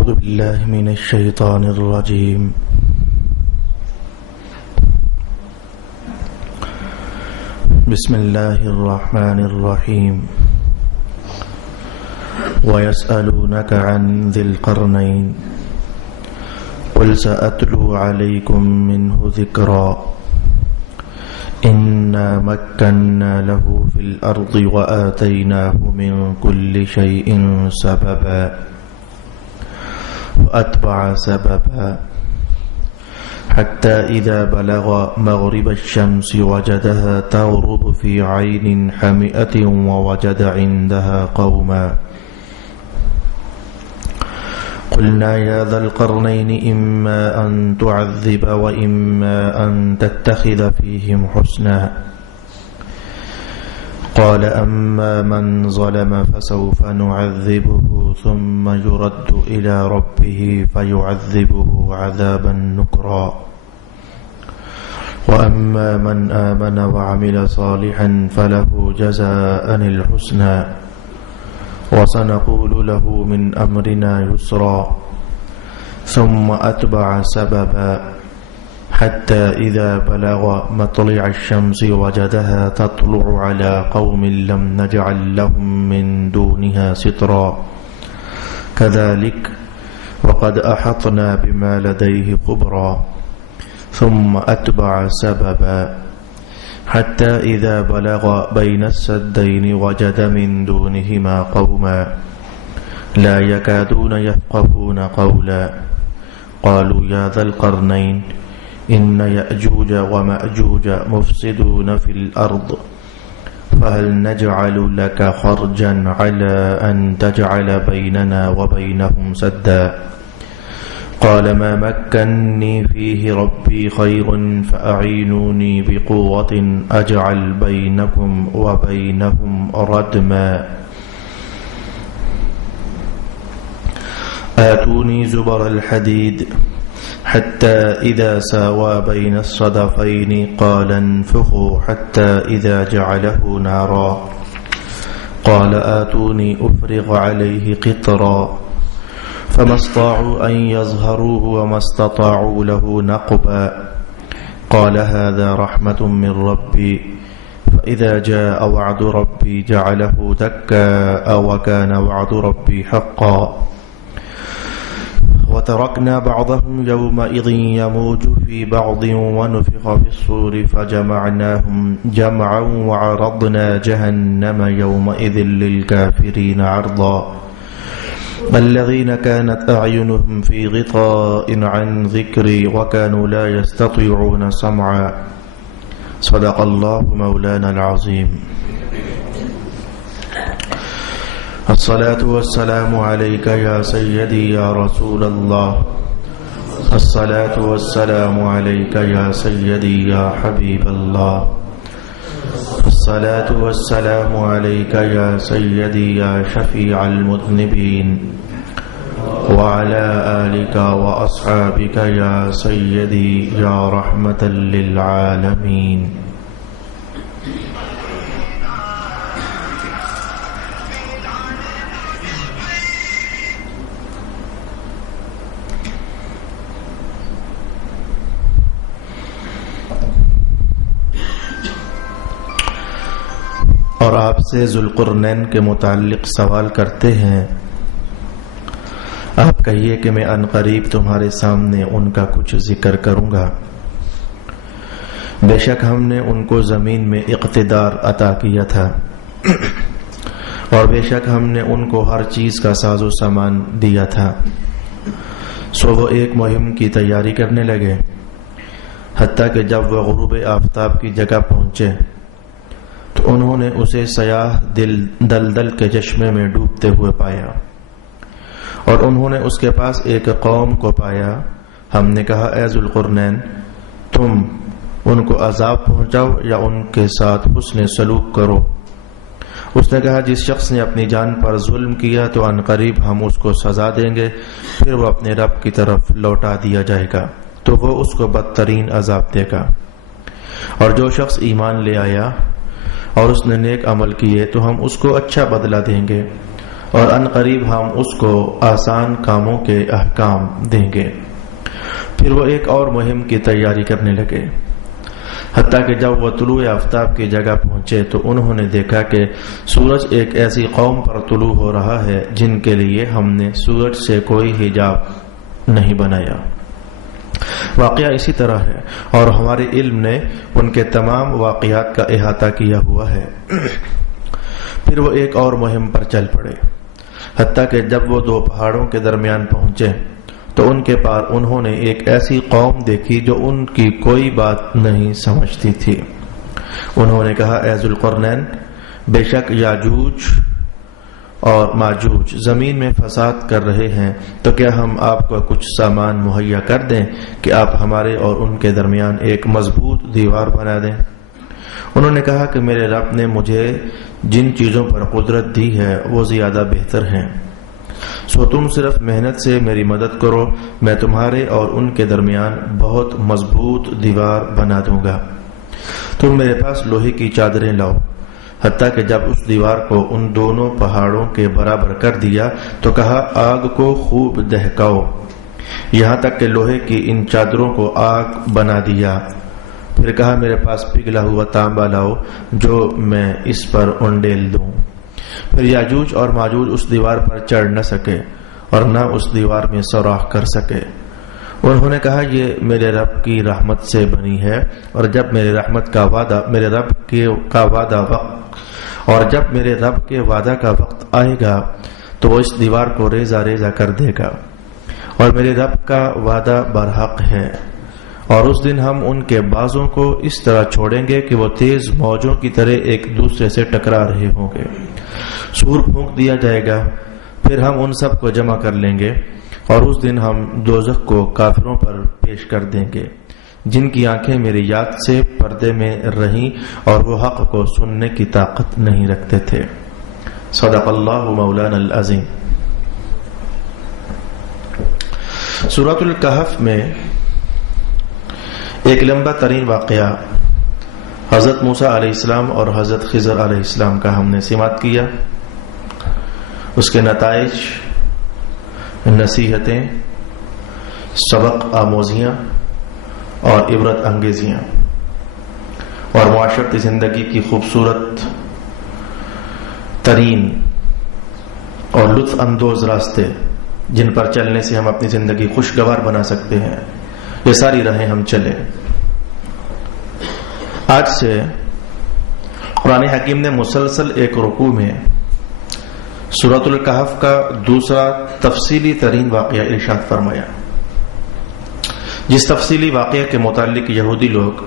أعوذ بالله من الشيطان الرجيم. بسم الله الرحمن الرحيم. ويسألونك عن ذي القرنين قل سأتلو عليكم منه ذكرا إنا مكنا له في الأرض وآتيناه من كل شيء سببا فأتبع سببا حتى إذا بلغ مغرب الشمس وجدها تغرب في عين حمئة ووجد عندها قوما قلنا يا ذا القرنين إما أن تعذب وإما أن تتخذ فيهم حسنا قال أما من ظلم فسوف نعذبه ثم يرد إلى ربه فيعذبه عذابا نكرا وأما من آمن وعمل صالحا فله جزاء الحسنى وسنقول له من أمرنا يسرا ثم أتبع سببا حتى إذا بلغ مطلع الشمس وجدها تطلع على قوم لم نجعل لهم من دونها سترا كذلك وقد أحطنا بما لديه خبرا ثم أتبع سببا حتى إذا بلغ بين السدين وجد من دونهما قوما لا يكادون يفقهون قولا قالوا يا ذا القرنين إن يأجوج ومأجوج مفسدون في الأرض فهل نجعل لك خرجا على أن تجعل بيننا وبينهم سدا قال ما مكنني فيه ربي خير فأعينوني بقوة أجعل بينكم وبينهم ردما آتوني زبر الحديد حتى إذا ساوى بين الصدفين قال انفخوا حتى إذا جعله نارا قال آتوني أفرغ عليه قطرا فما استطاعوا أن يظهروه وما استطاعوا له نقبا قال هذا رحمة من ربي فإذا جاء وعد ربي جعله دكاء وكان وعد ربي حقا وتركنا بعضهم يومئذ يموج في بعض ونفخ في الصور فجمعناهم جمعا وعرضنا جهنم يومئذ للكافرين عرضا الذين كانت أعينهم في غطاء عن ذكري وكانوا لا يستطيعون سمعا صدق الله مولانا العظيم. الصلاة والسلام عليك يا سيدي يا رسول الله الصلاة والسلام عليك يا سيدي يا حبيب الله الصلاة والسلام عليك يا سيدي يا شفيع المذنبين وعلى آلك وأصحابك يا سيدي يا رحمة للعالمين. اور آپ سے ذوالقرنین کے متعلق سوال کرتے ہیں، آپ کہیے کہ میں عنقریب تمہارے سامنے ان کا کچھ ذکر کروں گا۔ بے شک ہم نے ان کو زمین میں اقتدار عطا کیا تھا اور بے شک ہم نے ان کو ہر چیز کا ساز و سامان دیا تھا، سو وہ ایک مہم کی تیاری کرنے لگے، حتیٰ کہ جب وہ غروب آفتاب کی جگہ پہنچے تو انہوں نے اسے سیاہ دلدل کے چشمے میں ڈوبتے ہوئے پایا، اور انہوں نے اس کے پاس ایک قوم کو پایا۔ ہم نے کہا اے ذوالقرنین، تم ان کو عذاب پہنچاؤ یا ان کے ساتھ حسن سلوک کرو۔ اس نے کہا جس شخص نے اپنی جان پر ظلم کیا تو عنقریب ہم اس کو سزا دیں گے، پھر وہ اپنے رب کی طرف لوٹا دیا جائے گا تو وہ اس کو بدترین عذاب دے گا، اور جو شخص ایمان لے آیا اور اس نے نیک عمل کیے تو ہم اس کو اچھا بدلہ دیں گے، اور ان قریب ہم اس کو آسان کاموں کے احکام دیں گے۔ پھر وہ ایک اور مہم کی تیاری کرنے لگے، حتیٰ کہ جب وہ طلوع آفتاب کی جگہ پہنچے تو انہوں نے دیکھا کہ سورج ایک ایسی قوم پر طلوع ہو رہا ہے جن کے لیے ہم نے سورج سے کوئی حجاب نہیں بنایا۔ واقعہ اسی طرح ہے اور ہمارے علم نے ان کے تمام واقعات کا احاطہ کیا ہوا ہے۔ پھر وہ ایک اور مہم پر چل پڑے، حتیٰ کہ جب وہ دو پہاڑوں کے درمیان پہنچے تو ان کے پار انہوں نے ایک ایسی قوم دیکھی جو ان کی کوئی بات نہیں سمجھتی تھی۔ انہوں نے کہا، اے ذوالقرنین، بے شک یاجوج اور ماجوج زمین میں فساد کر رہے ہیں، تو کیا ہم آپ کو کچھ سامان مہیا کر دیں کہ آپ ہمارے اور ان کے درمیان ایک مضبوط دیوار بنا دیں؟ انہوں نے کہا کہ میرے رب نے مجھے جن چیزوں پر قدرت دی ہے وہ زیادہ بہتر ہیں، سو تم صرف محنت سے میری مدد کرو، میں تمہارے اور ان کے درمیان بہت مضبوط دیوار بنا دوں گا۔ تم میرے پاس لوہے کی چادریں لاؤ۔ حتیٰ کہ جب اس دیوار کو ان دونوں پہاڑوں کے برابر کر دیا تو کہا، آگ کو خوب دہکاؤ، یہاں تک کہ لوہے کی ان چادروں کو آگ بنا دیا۔ پھر کہا، میرے پاس پگھلا ہوا تانبا لاؤ جو میں اس پر انڈیل دوں۔ پھر یاجوج اور ماجوج اس دیوار پر چڑھ نہ سکے اور نہ اس دیوار میں سوراخ کر سکے۔ انہوں نے کہا، یہ میرے رب کی رحمت سے بنی ہے، اور جب میرے رب کے وعدہ کا وقت آئے گا تو وہ اس دیوار کو ریزہ ریزہ کر دے گا، اور میرے رب کا وعدہ برحق ہے۔ اور اس دن ہم ان کے بازوں کو اس طرح چھوڑیں گے کہ وہ تیز موجوں کی طرح ایک دوسرے سے ٹکرا رہے ہوں گے۔ سور پھونک دیا جائے گا، پھر ہم ان سب کو جمع کر لیں گے، اور اس دن ہم دوزخ کو کافروں پر پیش کر دیں گے جن کی آنکھیں میری یاد سے پردے میں رہیں اور وہ حق کو سننے کی طاقت نہیں رکھتے تھے۔ صدق اللہ مولانا العظیم۔ سورۃ الکہف میں ایک لمبا ترین واقعہ حضرت موسیٰ علیہ السلام اور حضرت خضر علیہ السلام کا ہم نے سماعت کیا، اس کے نتائج، نصیحتیں، سبق آموزیاں اور عبرت انگیزیاں، اور معاشرتی زندگی کی خوبصورت ترین اور لطف اندوز راستے جن پر چلنے سے ہم اپنی زندگی خوشگوار بنا سکتے ہیں، یہ ساری راہیں ہم چلیں۔ آج سے قرآن حکیم نے مسلسل ایک رکوع میں سورۃ الکہف کا دوسرا تفصیلی ترین واقعہ ارشاد فرمایا، جس تفصیلی واقعہ کے متعلق یہودی لوگ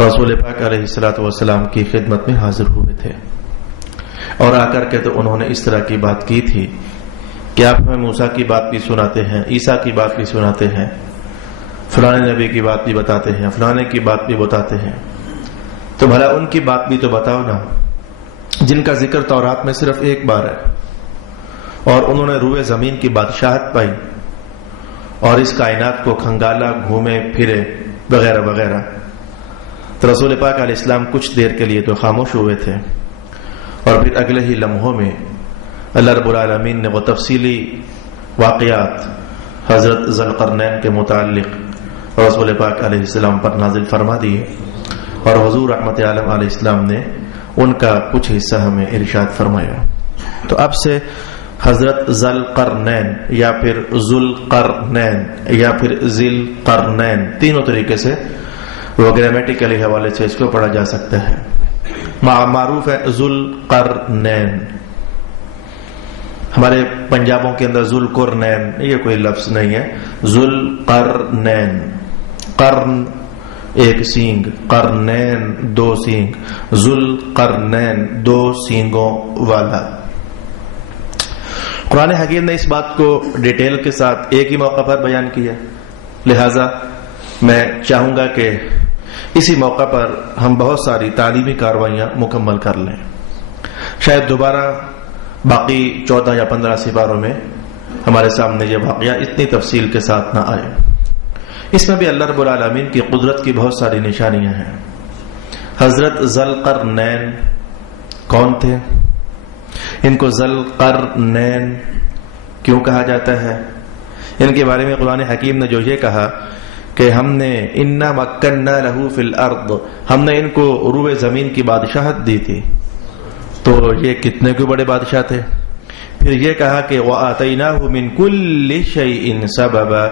رسول پاک علیہ الصلوۃ والسلام کی خدمت میں حاضر ہوئے تھے، اور آ کر کے تو انہوں نے اس طرح کی بات کی تھی کہ آپ ہمیں موسیٰ کی بات بھی سناتے ہیں، عیسیٰ کی بات بھی سناتے ہیں، فلانے نبی کی بات بھی بتاتے ہیں، فلانے کی بات بھی بتاتے ہیں، تو بھلا ان کی بات بھی تو بتاؤ نا جن کا ذکر تورات میں صرف ایک بار ہے، اور انہوں نے روئے زمین کی بادشاہت پائی اور اس کائنات کو کھنگالا، گھومے پھرے وغیرہ وغیرہ۔ تو رسول پاک علیہ السلام کچھ دیر کے لیے تو خاموش ہوئے تھے، اور پھر اگلے ہی لمحوں میں اللہ رب العالمین نے وہ تفصیلی واقعات حضرت ذوالقرنین کے متعلق رسول پاک علیہ السلام پر نازل فرما دیے، اور حضور رحمت عالم علیہ السلام نے ان کا کچھ حصہ ہمیں ارشاد فرمایا۔ تو اب سے حضرت ذوالقرنین یا پھر ذوالقرنین یا پھر ذیل قرنین، تینوں طریقے سے وہ گرامیٹیکلی حوالے سے اس کو پڑھا جا سکتا ہے۔ معروف ہے ذوالقرنین، ہمارے پنجابوں کے اندر ذوالقرنین یہ کوئی لفظ نہیں ہے، ذوالقرنین، قرن ایک سینگ، قرنین دو سینگ، ذوالقرنین دو سینگوں والا۔ قرآن حکیم نے اس بات کو ڈیٹیل کے ساتھ ایک ہی موقع پر بیان کیا، لہذا میں چاہوں گا کہ اسی موقع پر ہم بہت ساری تعلیمی کاروائیاں مکمل کر لیں، شاید دوبارہ باقی 14 یا 15 سپاروں میں ہمارے سامنے یہ واقعہ اتنی تفصیل کے ساتھ نہ آئے۔ اس میں بھی اللہ رب العالمین کی قدرت کی بہت ساری نشانیاں ہیں۔ حضرت ذوالقرنین کون تھے؟ ان کو ذل قرنین کیوں کہا جاتا ہے؟ ان کے بارے میں قرآن حکیم نے جو یہ کہا کہ ہم نے انا مکننا لہو فی الارض، ہم نے ان کو روئے زمین کی بادشاہت دی تھی، تو یہ کتنے کو بڑے بادشاہ تھے۔ پھر یہ کہا کہ وَآتَيْنَاهُ مِن كُلِّ شَيْءٍ سَبَبًا،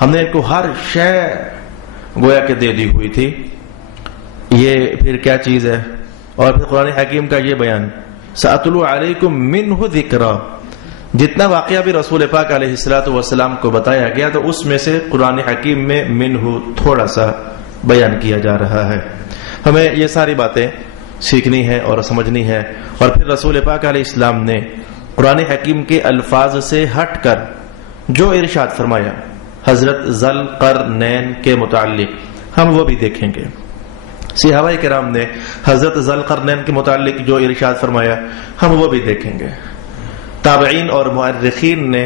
ہم نے ان کو ہر شے گویا کہ دے دی ہوئی تھی۔ یہ پھر کیا چیز ہے؟ اور پھر قرآن حکیم کا یہ بیان سَأَتْلُو عَلَيْكُم مِّنْهُ ذِكْرًا، جتنا واقعہ بھی رسول پاک علیہ الصلوۃ والسلام کو بتایا گیا تو اس میں سے قرآن حکیم میں منہ تھوڑا سا بیان کیا جا رہا ہے۔ ہمیں یہ ساری باتیں سیکھنی ہے اور سمجھنی ہے، اور پھر رسول پاک علیہ السلام نے قرآن حکیم کے الفاظ سے ہٹ کر جو ارشاد فرمایا حضرت ذل قرنین کے متعلق ہم وہ بھی دیکھیں گے۔ صحابہ کرام نے حضرت ذل قرنین کے متعلق جو ارشاد فرمایا ہم وہ بھی دیکھیں گے۔ تابعین اور مؤرخین نے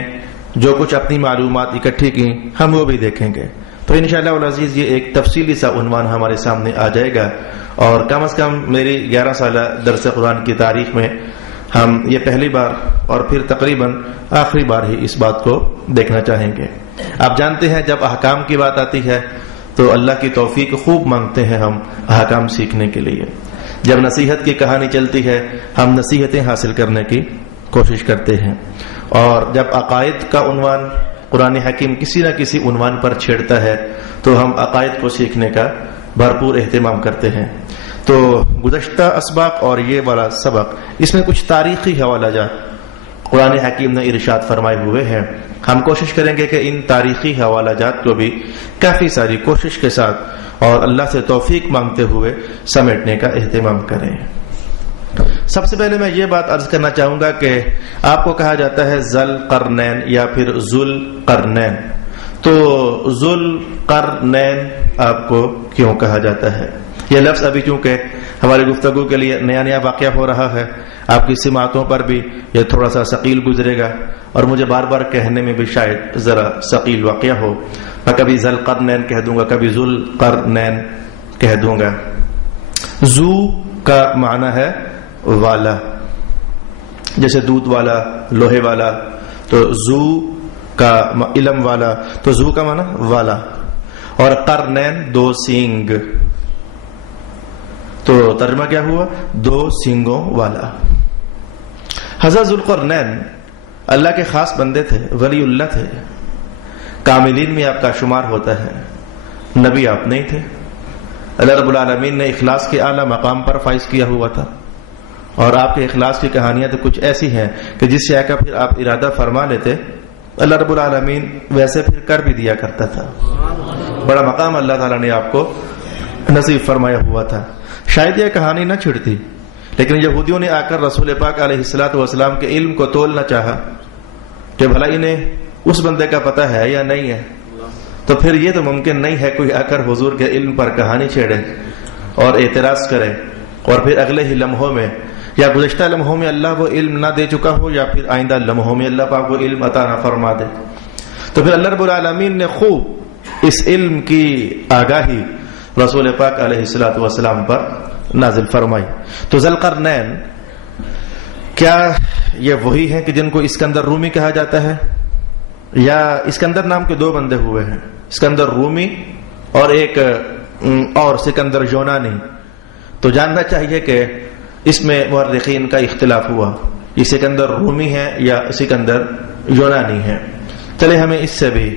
جو کچھ اپنی معلومات اکٹھی کی ہم وہ بھی دیکھیں گے۔ تو انشاءاللہ العزیز یہ ایک تفصیلی سا عنوان ہمارے سامنے آ جائے گا، اور کم از کم میری 11 سالہ درس قرآن کی تاریخ میں ہم یہ پہلی بار اور پھر تقریباً آخری بار ہی اس بات کو دیکھنا چاہیں گے۔ آپ جانتے ہیں جب احکام کی بات آتی ہے تو اللہ کی توفیق خوب مانگتے ہیں ہم احکام سیکھنے کے لیے۔ جب نصیحت کی کہانی چلتی ہے ہم نصیحتیں حاصل کرنے کی کوشش کرتے ہیں، اور جب عقائد کا عنوان قرآن حکیم کسی نہ کسی عنوان پر چھیڑتا ہے تو ہم عقائد کو سیکھنے کا بھرپور اہتمام کرتے ہیں۔ تو گزشتہ اسباق اور یہ والا سبق اس میں کچھ تاریخی حوالہ جات قرآن حکیم نے ارشاد فرمائے ہوئے ہیں۔ ہم کوشش کریں گے کہ ان تاریخی حوالہ جات کو بھی کافی ساری کوشش کے ساتھ اور اللہ سے توفیق مانگتے ہوئے سمیٹنے کا اہتمام کریں۔ سب سے پہلے میں یہ بات عرض کرنا چاہوں گا کہ آپ کو کہا جاتا ہے ذل قرنین یا پھر ذل قرنین، تو ذل قرنین آپ کو کیوں کہا جاتا ہے؟ یہ لفظ ابھی چونکہ ہماری گفتگو کے لیے نیا نیا واقعہ ہو رہا ہے، آپ کی سماعتوں پر بھی یہ تھوڑا سا ثقیل گزرے گا، اور مجھے بار بار کہنے میں بھی شاید ذرا ثقیل واقعہ ہو۔ میں کبھی ذل قرنین کہہ دوں گا، کبھی ذل قرنین کہہ دوں گا۔ ذو کا معنی ہے والا، جیسے دودھ والا، لوہے والا، تو ذو کا علم والا، تو ذو کا معنی والا، اور قرنین دو سینگ، تو ترجمہ کیا ہوا؟ دو سینگوں والا۔ حضرت ذوالقرنین اللہ کے خاص بندے تھے، ولی اللہ تھے، کاملین میں آپ کا شمار ہوتا ہے، نبی آپ نہیں تھے۔ اللہ رب العالمین نے اخلاص کے اعلیٰ مقام پر فائز کیا ہوا تھا، اور آپ کے اخلاص کی کہانیاں تو کچھ ایسی ہیں کہ جس سے کا پھر آپ ارادہ فرما لیتے اللہ رب العالمین ویسے پھر کر بھی دیا کرتا تھا۔ بڑا مقام اللہ تعالیٰ نے آپ کو نصیب فرمایا ہوا تھا۔ شاید یہ کہانی نہ چھڑتی، لیکن یہودیوں نے آ کر رسول پاک علیہ الصلوۃ والسلام کے علم کو تولنا چاہا کہ بھلا انہیں اس بندے کا پتہ ہے یا نہیں ہے، تو پھر یہ تو ممکن نہیں ہے کوئی آ کر حضور کے علم پر کہانی چھیڑے اور اعتراض کرے، اور پھر اگلے ہی لمحوں میں یا گزشتہ لمحوں میں اللہ وہ علم نہ دے چکا ہو، یا پھر آئندہ لمحوں میں اللہ پاک وہ علم عطا نہ فرما دے۔ تو پھر اللہ رب العالمین نے خوب اس علم کی آگاہی رسول پاک علیہ الصلوۃ والسلام پر نازل فرمائی۔ تو ذوالقرنین کیا یہ وہی ہیں کہ جن کو اسکندر رومی کہا جاتا ہے، یا اسکندر نام کے دو بندے ہوئے ہیں، اسکندر رومی اور ایک اور سکندر یونانی؟ تو جاننا چاہیے کہ اس میں مورخین کا اختلاف ہوا، یہ سکندر رومی ہے یا سکندر یونانی ہے۔ چلے ہمیں اس سے بھی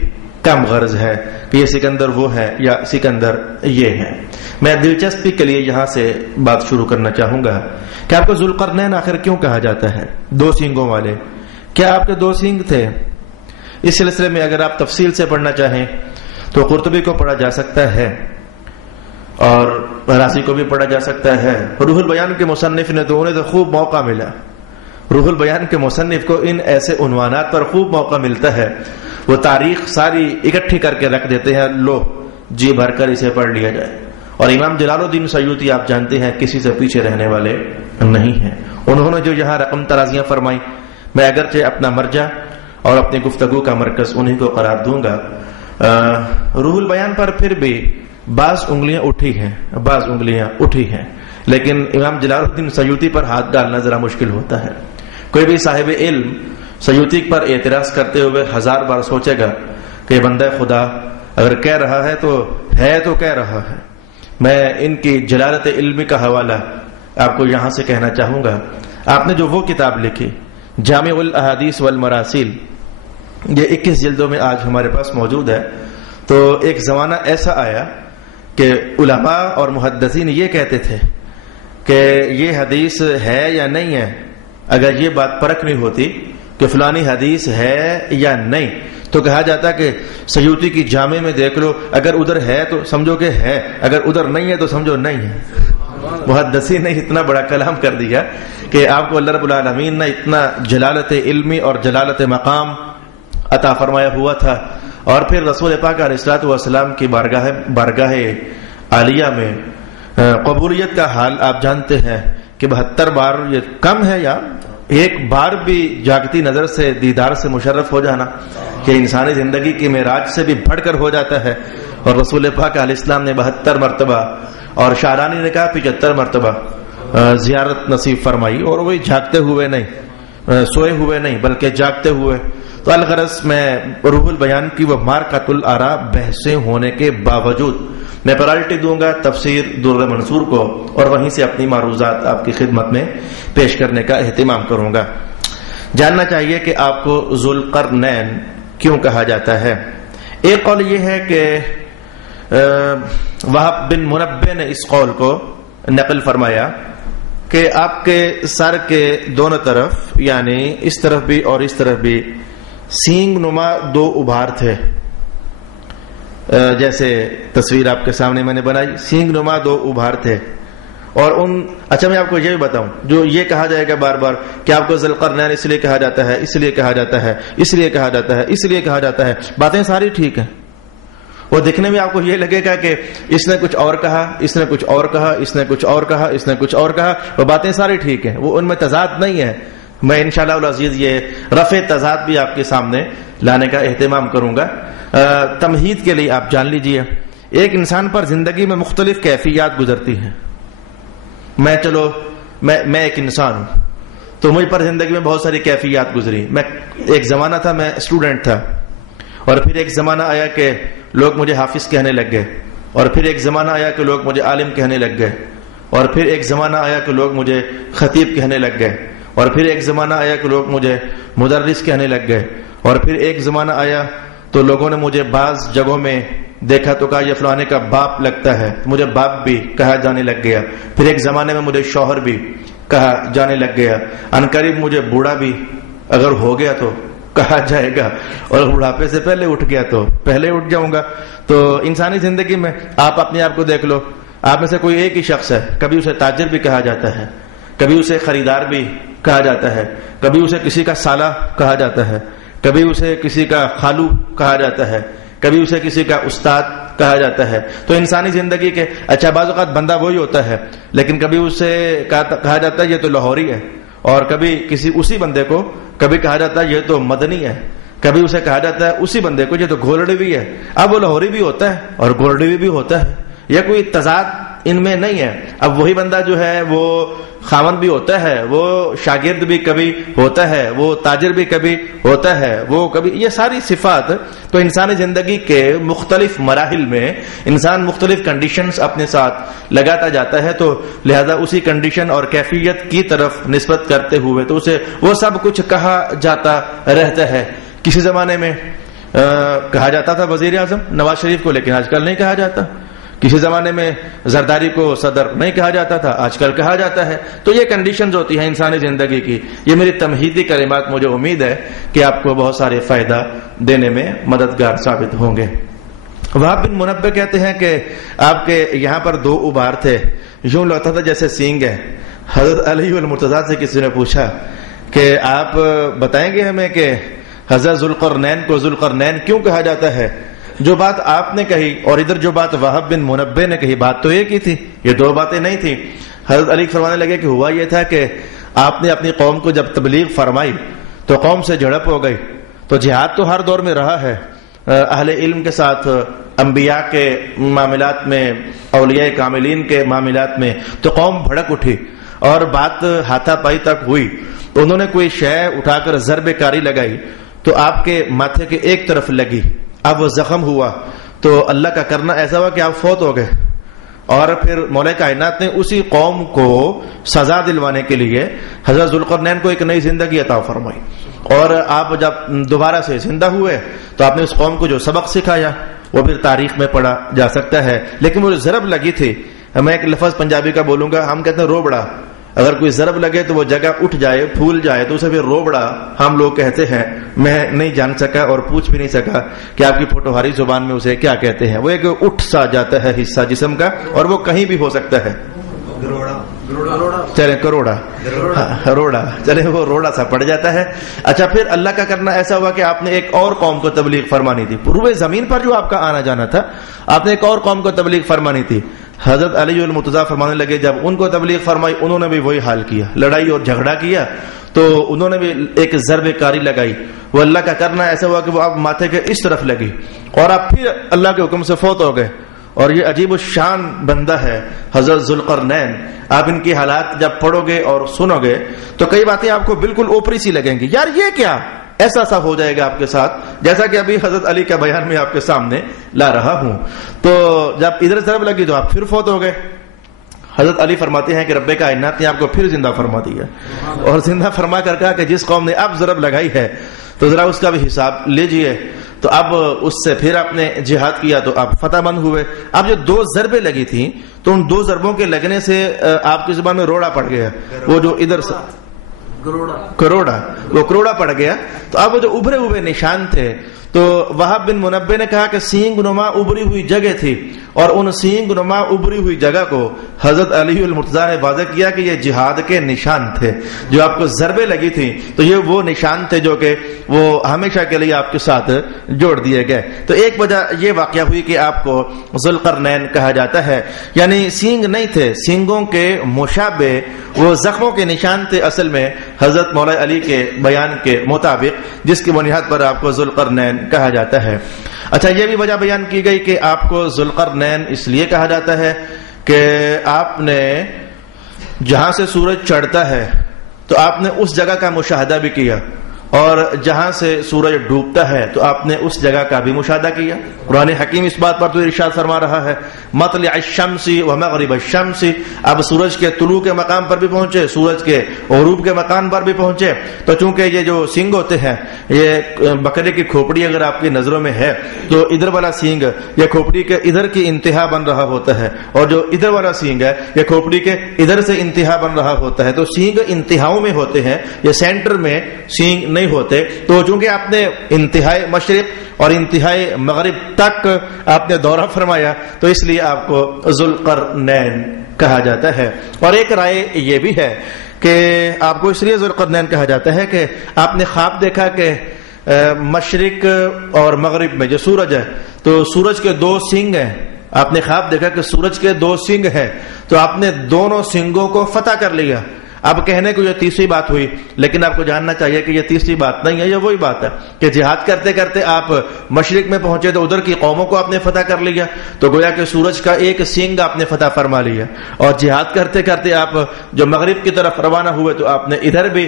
کم غرض ہے کہ یہ سکندر وہ ہے یا سکندر یہ ہے۔ میں دلچسپی کے لیے یہاں سے بات شروع کرنا چاہوں گا کہ آپ کو ذوالقرنین آخر کیوں کہا جاتا ہے؟ دو سینگوں والے، کیا آپ کے دو سینگ تھے؟ اس سلسلے میں اگر آپ تفصیل سے پڑھنا چاہیں تو قرطبی کو پڑھا جا سکتا ہے اور رازی کو بھی پڑھا جا سکتا ہے۔ روح البیان کے مصنف نے تو انہیں تو خوب موقع ملا، روح البیان کے مصنف کو ان ایسے عنوانات پر خوب موقع ملتا ہے، وہ تاریخ ساری اکٹھی کر کے رکھ دیتے ہیں، لو جی بھر کر اسے پڑھ لیا جائے۔ اور امام جلال الدین سیوطی آپ جانتے ہیں کسی سے پیچھے رہنے والے نہیں ہیں، انہوں نے جو یہاں رقم ترازیاں فرمائی، میں اگرچہ اپنا مرجع اور اپنی گفتگو کا مرکز انہی کو قرار دوں گا۔ روح البیان پر پھر بھی بعض انگلیاں اٹھی ہیں، لیکن امام جلال الدین سیوطی پر ہاتھ ڈالنا ذرا مشکل ہوتا ہے۔ کوئی بھی صاحب علم سیوطی پر اعتراض کرتے ہوئے 1000 بار سوچے گا کہ بندہ خدا اگر کہہ رہا ہے تو کہہ رہا ہے. میں ان کی جلالت علمی کا حوالہ آپ کو یہاں سے کہنا چاہوں گا. آپ نے جو وہ کتاب لکھی جامع الاحادیث والمراسیل، یہ 21 جلدوں میں آج ہمارے پاس موجود ہے. تو ایک زمانہ ایسا آیا کہ علماء اور محدثین یہ کہتے تھے کہ یہ حدیث ہے یا نہیں ہے. اگر یہ بات پرکھنی ہوتی کہ فلانی حدیث ہے یا نہیں تو کہا جاتا کہ سیوطی کی جامع میں دیکھ لو، اگر ادھر ہے تو سمجھو کہ ہے، اگر ادھر نہیں ہے تو سمجھو نہیں ہے. محدثین نے اتنا بڑا کلام کر دیا کہ آپ کو اللہ رب العالمین نے اتنا جلالت علمی اور جلالت مقام عطا فرمایا ہوا تھا. اور پھر رسول پاک علیہ الصلوۃ والسلام کی بارگاہ عالیہ میں قبولیت کا حال آپ جانتے ہیں کہ 72 بار یہ کم ہے، یا ایک بار بھی جاگتی نظر سے دیدار سے مشرف ہو جانا کہ انسانی زندگی کی معراج سے بھی بڑھ کر ہو جاتا ہے. اور رسول پاک علیہ السلام نے 72 مرتبہ اور شعرانی نے کہا 75 مرتبہ زیارت نصیب فرمائی، اور وہی جاگتے ہوئے نہیں، سوئے ہوئے نہیں بلکہ جاگتے ہوئے. تو الغرض میں روح البیان کی وہ مارکۃ الآراء بحثیں ہونے کے باوجود میں پرائرٹی دوں گا تفسیر در منصور کو، اور وہیں سے اپنی معروضات آپ کی خدمت میں پیش کرنے کا اہتمام کروں گا. جاننا چاہیے کہ آپ کو ذوالقرنین کیوں کہا جاتا ہے. ایک قول یہ ہے کہ وہب بن منبہ نے اس قول کو نقل فرمایا کہ آپ کے سر کے دونوں طرف، یعنی اس طرف بھی اور اس طرف بھی، سینگ نما 2 ابھار تھے. جیسے تصویر آپ کے سامنے میں نے بنائی، سینگ نما 2 ابھار تھے. اور اچھا میں آپ کو یہ بھی بتاؤں، جو یہ کہا جائے گا بار بار کہ آپ کو ذوالقرنین اس لیے کہا جاتا ہے، اس لیے کہا جاتا ہے، اس لیے کہا جاتا ہے، اس لیے کہا جاتا ہے، باتیں ساری ٹھیک ہیں. وہ دیکھنے میں آپ کو یہ لگے گا کہ اس نے کچھ اور کہا، اس نے کچھ اور کہا، اس نے کچھ اور کہا، اس نے کچھ اور کہا، وہ باتیں ساری ٹھیک ہیں، وہ ان میں تضاد نہیں ہے. میں انشاءاللہ العزیز یہ رفع تضاد بھی آپ کے سامنے لانے کا اہتمام کروں گا. تمہید کے لیے آپ جان لیجئے، ایک انسان پر زندگی میں مختلف کیفیات گزرتی ہیں. میں ایک انسان ہوں، تو مجھ پر زندگی میں بہت ساری کیفیات گزری. ایک زمانہ تھا میں اسٹوڈنٹ تھا، اور پھر ایک زمانہ آیا کہ لوگ مجھے حافظ کہنے لگ گئے، اور پھر ایک زمانہ آیا کہ لوگ مجھے عالم کہنے لگ گئے، اور پھر ایک زمانہ آیا کہ لوگ مجھے خطیب کہنے لگ گئے، اور پھر ایک زمانہ آیا کہ لوگ مجھے مدرس کہنے لگ گئے، اور پھر ایک زمانہ آیا تو لوگوں نے مجھے بعض جگہوں میں دیکھا تو کہا یہ فلانے کا باپ لگتا ہے، مجھے باپ بھی کہا جانے لگ گیا. پھر ایک زمانے میں مجھے شوہر بھی کہا جانے لگ گیا. عنقریب مجھے بوڑھا بھی اگر ہو گیا تو کہا جائے گا، اور بڑھاپے سے پہلے اٹھ گیا تو پہلے اٹھ جاؤں گا. تو انسانی زندگی میں آپ اپنے آپ کو دیکھ لو، آپ میں سے کوئی ایک ہی شخص ہے، کبھی اسے تاجر بھی کہا جاتا ہے، کبھی اسے خریدار بھی کہا جاتا ہے، کبھی اسے کسی کا سالہ کہا جاتا ہے، کبھی اسے کسی کا خالو کہا جاتا ہے، کبھی اسے کسی کا استاد کہا جاتا ہے. تو انسانی زندگی کے اچھا بعض اوقات بندہ وہی ہوتا ہے، لیکن کبھی اسے کہا جاتا ہے یہ تو لاہوری ہے، اور کبھی اسی بندے کو کبھی کہا جاتا ہے یہ تو مدنی ہے، کبھی اسے کہا جاتا ہے اسی بندے کو یہ تو گولڈوی ہے. اب وہ لاہوری بھی ہوتا ہے اور گولڈوی بھی ہوتا ہے، یہ کوئی تضاد ان میں نہیں ہے. اب وہی بندہ جو ہے وہ خاوند بھی ہوتا ہے، وہ شاگرد بھی کبھی ہوتا ہے، وہ تاجر بھی کبھی ہوتا ہے، وہ کبھی، یہ ساری صفات. تو انسانی زندگی کے مختلف مراحل میں انسان مختلف کنڈیشنز اپنے ساتھ لگاتا جاتا ہے، تو لہذا اسی کنڈیشن اور کیفیت کی طرف نسبت کرتے ہوئے تو اسے وہ سب کچھ کہا جاتا رہتا ہے. کسی زمانے میں کہا جاتا تھا وزیر اعظم نواز شریف کو، لیکن آج کل نہیں کہا جاتا. کسی زمانے میں زرداری کو صدر نہیں کہا جاتا تھا، آج کل کہا جاتا ہے. تو یہ کنڈیشنز ہوتی ہیں انسانی زندگی کی. یہ میری تمہیدی کلمات، مجھے امید ہے کہ آپ کو بہت سارے فائدہ دینے میں مددگار ثابت ہوں گے. وہب بن منبہ کہتے ہیں کہ آپ کے یہاں پر 2 ابھار تھے، یوں لگتا تھا جیسے سینگ ہے. حضرت علی المرتضیٰ سے کسی نے پوچھا کہ آپ بتائیں گے ہمیں کہ حضرت ذوالقرنین کو ذوالقرنین کیوں کہا جاتا ہے؟ جو بات آپ نے کہی اور ادھر جو بات وہب بن منبہ نے کہی، بات تو ایک ہی تھی، یہ 2 باتیں نہیں تھی. حضرت علی فرمانے لگے کہ ہوا یہ تھا کہ آپ نے اپنی قوم کو جب تبلیغ فرمائی تو قوم سے جھڑپ ہو گئی. تو جہاد تو ہر دور میں رہا ہے، اہل علم کے ساتھ، انبیاء کے معاملات میں، اولیاء کاملین کے معاملات میں، تو قوم بھڑک اٹھی اور بات ہاتھا پائی تک ہوئی. انہوں نے کوئی شے اٹھا کر ضرب کاری لگائی تو آپ کے ماتھے کے ایک طرف لگی، اب وہ زخم ہوا تو اللہ کا کرنا ایسا ہوا کہ آپ فوت ہو گئے، اور پھر مولا کائنات نے اسی قوم کو سزا دلوانے کے لیے حضرت ذوالقرنین کو ایک نئی زندگی عطا فرمائی، اور آپ جب دوبارہ سے زندہ ہوئے تو آپ نے اس قوم کو جو سبق سکھایا وہ پھر تاریخ میں پڑھا جا سکتا ہے۔ لیکن وہ جو ضرب لگی تھی، میں ایک لفظ پنجابی کا بولوں گا، ہم کہتے ہیں روبڑا، اگر کوئی ضرب لگے تو وہ جگہ اٹھ جائے پھول جائے تو اسے پھر روبڑا ہم لوگ کہتے ہیں۔ میں نہیں جان سکا اور پوچھ بھی نہیں سکا کہ آپ کی پوٹوہاری زبان میں اسے کیا کہتے ہیں، وہ ایک اٹھ سا جاتا ہے حصہ جسم کا، اور وہ کہیں بھی ہو سکتا ہے، چلے کروڑا، روڑا، چلے وہ روڑا سا پڑ جاتا ہے۔ اچھا، پھر اللہ کا کرنا ایسا ہوا کہ آپ نے ایک اور قوم کو تبلیغ فرمانی تھی، روئے زمین پر جو آپ کا آنا جانا تھا، آپ نے ایک اور قوم کو تبلیغ فرمانی تھی۔ حضرت علی المرتضیٰ فرمانے لگے، جب ان کو تبلیغ فرمائی انہوں نے بھی وہی حال کیا، لڑائی اور جھگڑا کیا، تو انہوں نے بھی ایک ضرب کاری لگائی، وہ اللہ کا کرنا ایسا ہوا کہ وہ آپ ماتھے کے اس طرف لگی، اور آپ پھر اللہ کے حکم سے فوت ہو گئے۔ اور یہ عجیب الشان بندہ ہے حضرت ذوالقرنین، آپ ان کی حالات جب پڑھو گے اور سنو گے تو کئی باتیں آپ کو بالکل اوپری سی لگیں گی، یار یہ کیا، ایسا سا ہو جائے گا آپ کے ساتھ، جیسا کہ ابھی حضرت علی کا بیان میں آپ کے سامنے لا رہا ہوں۔ تو جب ادھر ضرب لگی تو آپ پھر فوت ہو گئے۔ حضرت علی فرماتے ہیں کہ رب کائنات نے آپ کو پھر زندہ فرما دیا، اور زندہ فرما کر کہا کہ جس قوم نے اب ضرب لگائی ہے تو ذرا اس کا بھی حساب لیجئے۔ تو اب اس سے پھر آپ نے جہاد کیا تو آپ فتح مند ہوئے۔ اب جو دو ضربیں لگی تھیں تو ان دو ضربوں کے لگنے سے آپ کی زبان میں روڑا پڑ گیا، وہ جو ادھر سے کروڑا، وہ کروڑا پڑ گیا۔ تو اب وہ جو ابھرے ہوئے نشان تھے، تو وہاب بن منبہ نے کہا کہ سینگ نما ابری ہوئی جگہ تھی، اور ان سینگ نما ابری ہوئی جگہ کو حضرت علی المرتضیٰ نے واضح کیا کہ یہ جہاد کے نشان تھے، جو آپ کو ضربیں لگی تھی تو یہ وہ نشان تھے جو کہ وہ ہمیشہ کے لیے آپ کے ساتھ جوڑ دیے گئے۔ تو ایک وجہ یہ واقعہ ہوئی کہ آپ کو ذوالقرنین کہا جاتا ہے، یعنی سینگ نہیں تھے، سینگوں کے مشابہ وہ زخموں کے نشان تھے اصل میں حضرت مولا علی کے بیان کے مطابق، جس کی بنیاد پر آپ کو ذوالقرنین کہا جاتا ہے۔ اچھا، یہ بھی وجہ بیان کی گئی کہ آپ کو ذوالقرنین اس لیے کہا جاتا ہے کہ آپ نے جہاں سے سورج چڑھتا ہے تو آپ نے اس جگہ کا مشاہدہ بھی کیا، اور جہاں سے سورج ڈوبتا ہے تو آپ نے اس جگہ کا بھی مشاہدہ کیا۔ قرآن حکیم اس بات پر تو ارشاد فرما رہا ہے، مطلع الشمس و مغرب الشمس، اب سورج کے طلوع کے مقام پر بھی پہنچے، سورج کے غروب کے مقام پر بھی پہنچے۔ تو چونکہ یہ جو سینگ ہوتے ہیں، یہ بکرے کی کھوپڑی اگر آپ کی نظروں میں ہے تو ادھر والا سینگ یہ کھوپڑی کے ادھر کی انتہا بن رہا ہوتا ہے، اور جو ادھر والا سینگ ہے یہ کھوپڑی کے ادھر سے انتہا بن رہا ہوتا ہے۔ تو سینگ انتہاؤں میں ہوتے ہیں، یہ سینٹر میں سینگ نہیں ہوتے۔ تو چونکہ آپ نے انتہائی مشرق اور انتہائی مغرب تک آپ نے دورہ فرمایا تو اس لیے آپ کو ذوالقرنین کہا جاتا ہے۔ اور ایک رائے یہ بھی ہے کہ آپ کو اس لیے ذوالقرنین کہا جاتا ہے کہ آپ نے خواب دیکھا کہ مشرق اور مغرب میں جو سورج ہے تو سورج کے دو سنگ ہیں، آپ نے خواب دیکھا کہ سورج کے دو سنگ ہیں، تو آپ نے دونوں سنگوں کو فتح کر لیا۔ اب کہنے کو یہ تیسری بات ہوئی، لیکن آپ کو جاننا چاہیے کہ یہ تیسری بات نہیں ہے، یہ وہی بات ہے کہ جہاد کرتے کرتے آپ مشرق میں پہنچے تو ادھر کی قوموں کو آپ نے فتح کر لیا، تو گویا کہ سورج کا ایک سینگ آپ نے فتح فرما لیا، اور جہاد کرتے کرتے آپ جو مغرب کی طرف روانہ ہوئے تو آپ نے ادھر بھی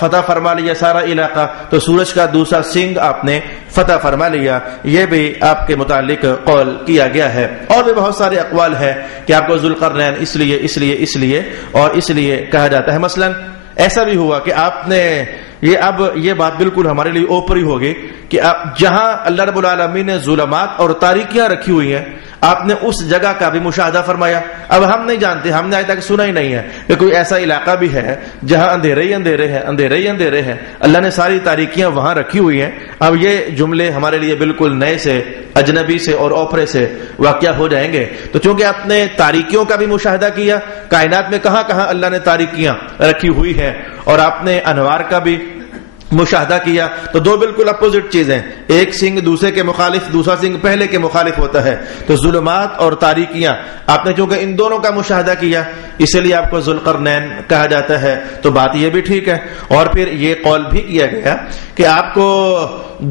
فتح فرما لیا سارا علاقہ، تو سورج کا دوسرا سینگ آپ نے فتح فرما لیا۔ یہ بھی آپ کے متعلق قول کیا گیا ہے، اور بھی بہت سارے اقوال ہیں کہ آپ کو ذوالقرنین اس لیے اور اس لیے کہا جاتا ہے۔ مثلا ایسا بھی ہوا کہ آپ نے اب یہ بات بالکل ہمارے لیے اوپری ہوگی کہ جہاں اللہ رب العالمین نے ظلمات اور تاریکیاں رکھی ہوئی ہیں آپ نے اس جگہ کا بھی مشاہدہ فرمایا۔ اب ہم نہیں جانتے، ہم نے آج تک سنا ہی نہیں ہے کہ کوئی ایسا علاقہ بھی ہے جہاں اندھیرے ہی اندھیرے ہیں، اللہ نے ساری تاریکیاں وہاں رکھی ہوئی ہیں۔ اب یہ جملے ہمارے لیے بالکل نئے سے، اجنبی سے اور اوپرے سے واقعہ ہو جائیں گے۔ تو چونکہ آپ نے تاریکیوں کا بھی مشاہدہ کیا، کائنات میں کہاں کہاں اللہ نے تاریکیاں رکھی ہوئی ہیں، اور آپ نے انوار کا بھی مشاہدہ کیا تو دو بالکل اپوزٹ چیزیں، ایک سنگ دوسرے کے مخالف، دوسرا سنگ پہلے کے مخالف ہوتا ہے، تو ظلمات اور تاریکیاں آپ نے چونکہ ان دونوں کا مشاہدہ کیا اسی لیے آپ کو ذوالقرنین کہا جاتا ہے، تو بات یہ بھی ٹھیک ہے۔ اور پھر یہ قول بھی کیا گیا کہ آپ کو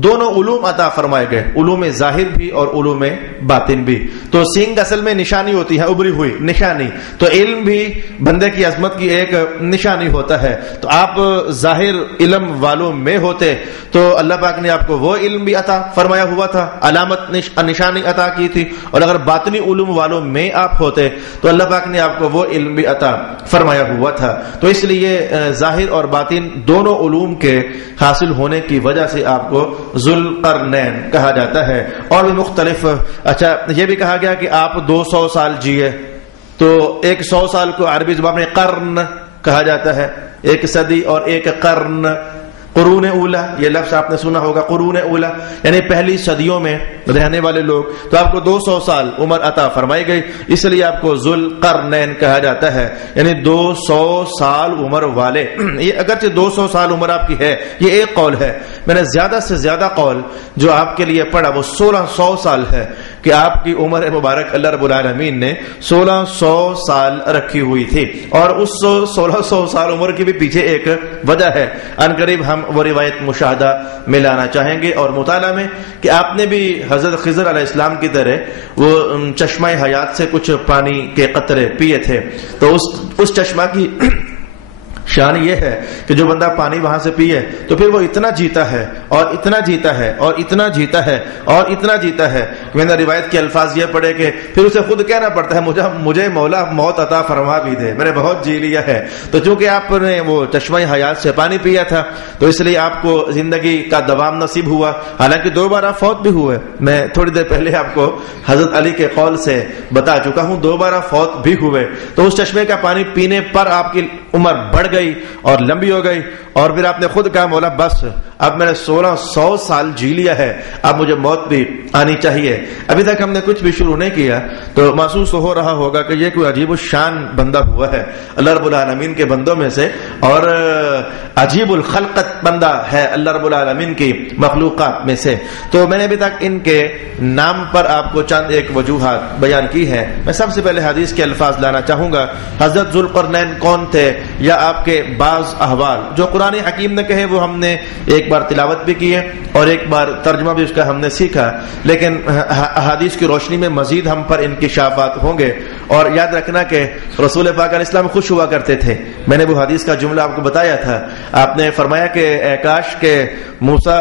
دونوں علوم عطا فرمائے گئے، علوم ظاہر بھی اور علوم باطن بھی۔ تو سنگ اصل میں نشانی ہوتی ہے، ابری ہوئی نشانی، تو علم بھی بندے کی عظمت کی ایک نشانی ہوتا ہے، تو آپ ظاہر علم والوں میں ہوتے تو اللہ پاک نے آپ کو وہ علم بھی عطا فرمایا ہوا تھا، علامت نشانی عطا کی تھی، اور اگر باطنی علوم والوں میں آپ ہوتے تو اللہ پاک نے آپ کو وہ علم بھی عطا فرمایا ہوا تھا۔ تو اس لیے ظاہر اور باطن دونوں علوم کے حاصل ہونے کی وجہ سے آپ کو ذوالقرنین کہا جاتا ہے۔ اور بھی مختلف، اچھا یہ بھی کہا گیا کہ آپ 200 سال جیے، تو ایک 100 سال کو عربی زبان میں قرن کہا جاتا ہے، ایک صدی اور ایک قرن، قرون اولا یہ لفظ آپ نے سنا ہوگا، قرون اولا یعنی پہلی صدیوں میں رہنے والے لوگ، تو آپ کو 200 سال عمر عطا فرمائی گئی، اس لیے آپ کو ذوالقرنین کہا جاتا ہے، یعنی 200 سال عمر والے۔ یہ اگرچہ 200 سال عمر آپ کی ہے یہ ایک قول ہے، میں نے زیادہ سے زیادہ قول جو آپ کے لیے پڑھا وہ 1600 سال ہے کہ آپ کی عمر مبارک اللہ رب العالمین نے 1600 سال رکھی ہوئی تھی، اور اس 1600 سال عمر کی بھی پیچھے ایک وجہ ہے، ان قریب ہم وہ روایت مشاہدہ میں لانا چاہیں گے اور مطالعہ میں، کہ آپ نے بھی حضرت خضر علیہ السلام کی طرح وہ چشمہ حیات سے کچھ پانی کے قطرے پیے تھے، تو اس چشمہ کی شان یہ ہے کہ جو بندہ پانی وہاں سے پیے تو پھر وہ اتنا جیتا ہے اور اتنا جیتا ہے اور اتنا جیتا ہے اور اتنا جیتا ہے کہ میں نے روایت کے الفاظ یہ پڑھے کہ پھر اسے خود کہنا پڑتا ہے مجھے مولا موت عطا فرما بھی دے، میں نے بہت جی لیا ہے۔ تو چونکہ آپ نے وہ چشمہ حیات سے پانی پیا تھا تو اس لیے آپ کو زندگی کا دوام نصیب ہوا، حالانکہ 2 بار آپ فوت بھی ہوئے، میں تھوڑی دیر پہلے آپ کو حضرت علی کے قول سے بتا چکا ہوں، 2 بار آپ فوت بھی ہوئے، تو اس چشمے کا پانی پینے پر آپ کی عمر بڑھ گئی اور لمبی ہو گئی، اور پھر آپ نے خود کہا مولا بس اب میں نے 1600 سال جی لیا ہے، اب مجھے موت بھی آنی چاہیے۔ ابھی تک ہم نے کچھ بھی شروع نہیں کیا تو محسوس ہو رہا ہوگا کہ یہ کوئی عجیب الشان بندہ ہوا ہے اللہ رب العالمین کے بندوں میں سے، اور عجیب الخلقت بندہ ہے اللہ رب العالمین کی مخلوقات میں سے۔ تو میں نے ابھی تک ان کے نام پر آپ کو چند ایک وجوہات بیان کی ہے۔ میں سب سے پہلے حدیث کے الفاظ لانا چاہوں گا، حضرت ذوالقرنین کون تھے، یا آپ کے بعض احوال جو قرآن حکیم نے کہے وہ ہم نے ایک بار تلاوت بھی کی ہے اور ایک بار ترجمہ بھی اس کا ہم نے سیکھا، لیکن احادیث کی روشنی میں مزید ہم پر انکشافات ہوں گے۔ اور یاد رکھنا کہ رسول پاک علیہ السلام خوش ہوا کرتے تھے، میں نے وہ حدیث کا جملہ آپ کو بتایا تھا، آپ نے فرمایا کہ کاش کے موسیٰ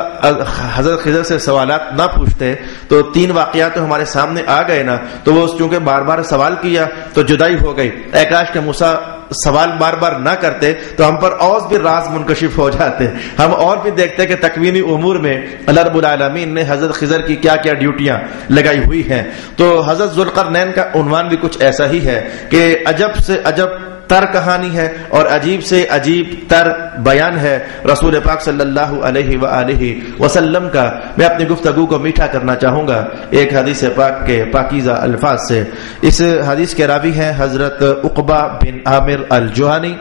حضرت خضر سے سوالات نہ پوچھتے تو 3 واقعات ہمارے سامنے آ گئے نا، تو وہ چونکہ بار بار سوال کیا تو جدائی ہو گئی، کاش کہ موسیٰ سوال بار بار نہ کرتے تو ہم پر اور بھی راز منکشف ہو جاتے، ہم اور بھی دیکھتے کہ تکوینی امور میں اللہ رب العالمین نے حضرت خضر کی کیا کیا ڈیوٹیاں لگائی ہوئی ہیں۔ تو حضرت ذوالقرنین کا عنوان بھی کچھ ایسا ہی ہے کہ عجب سے عجب تر کہانی ہے اور عجیب سے عجیب تر بیان ہے رسول پاک صلی اللہ علیہ وآلہ وسلم کا۔ میں اپنی گفتگو کو میٹھا کرنا چاہوں گا ایک حدیث پاک کے پاکیزہ الفاظ سے۔ اس حدیث کے راوی ہیں حضرت عقبہ بن عامر الجہنی،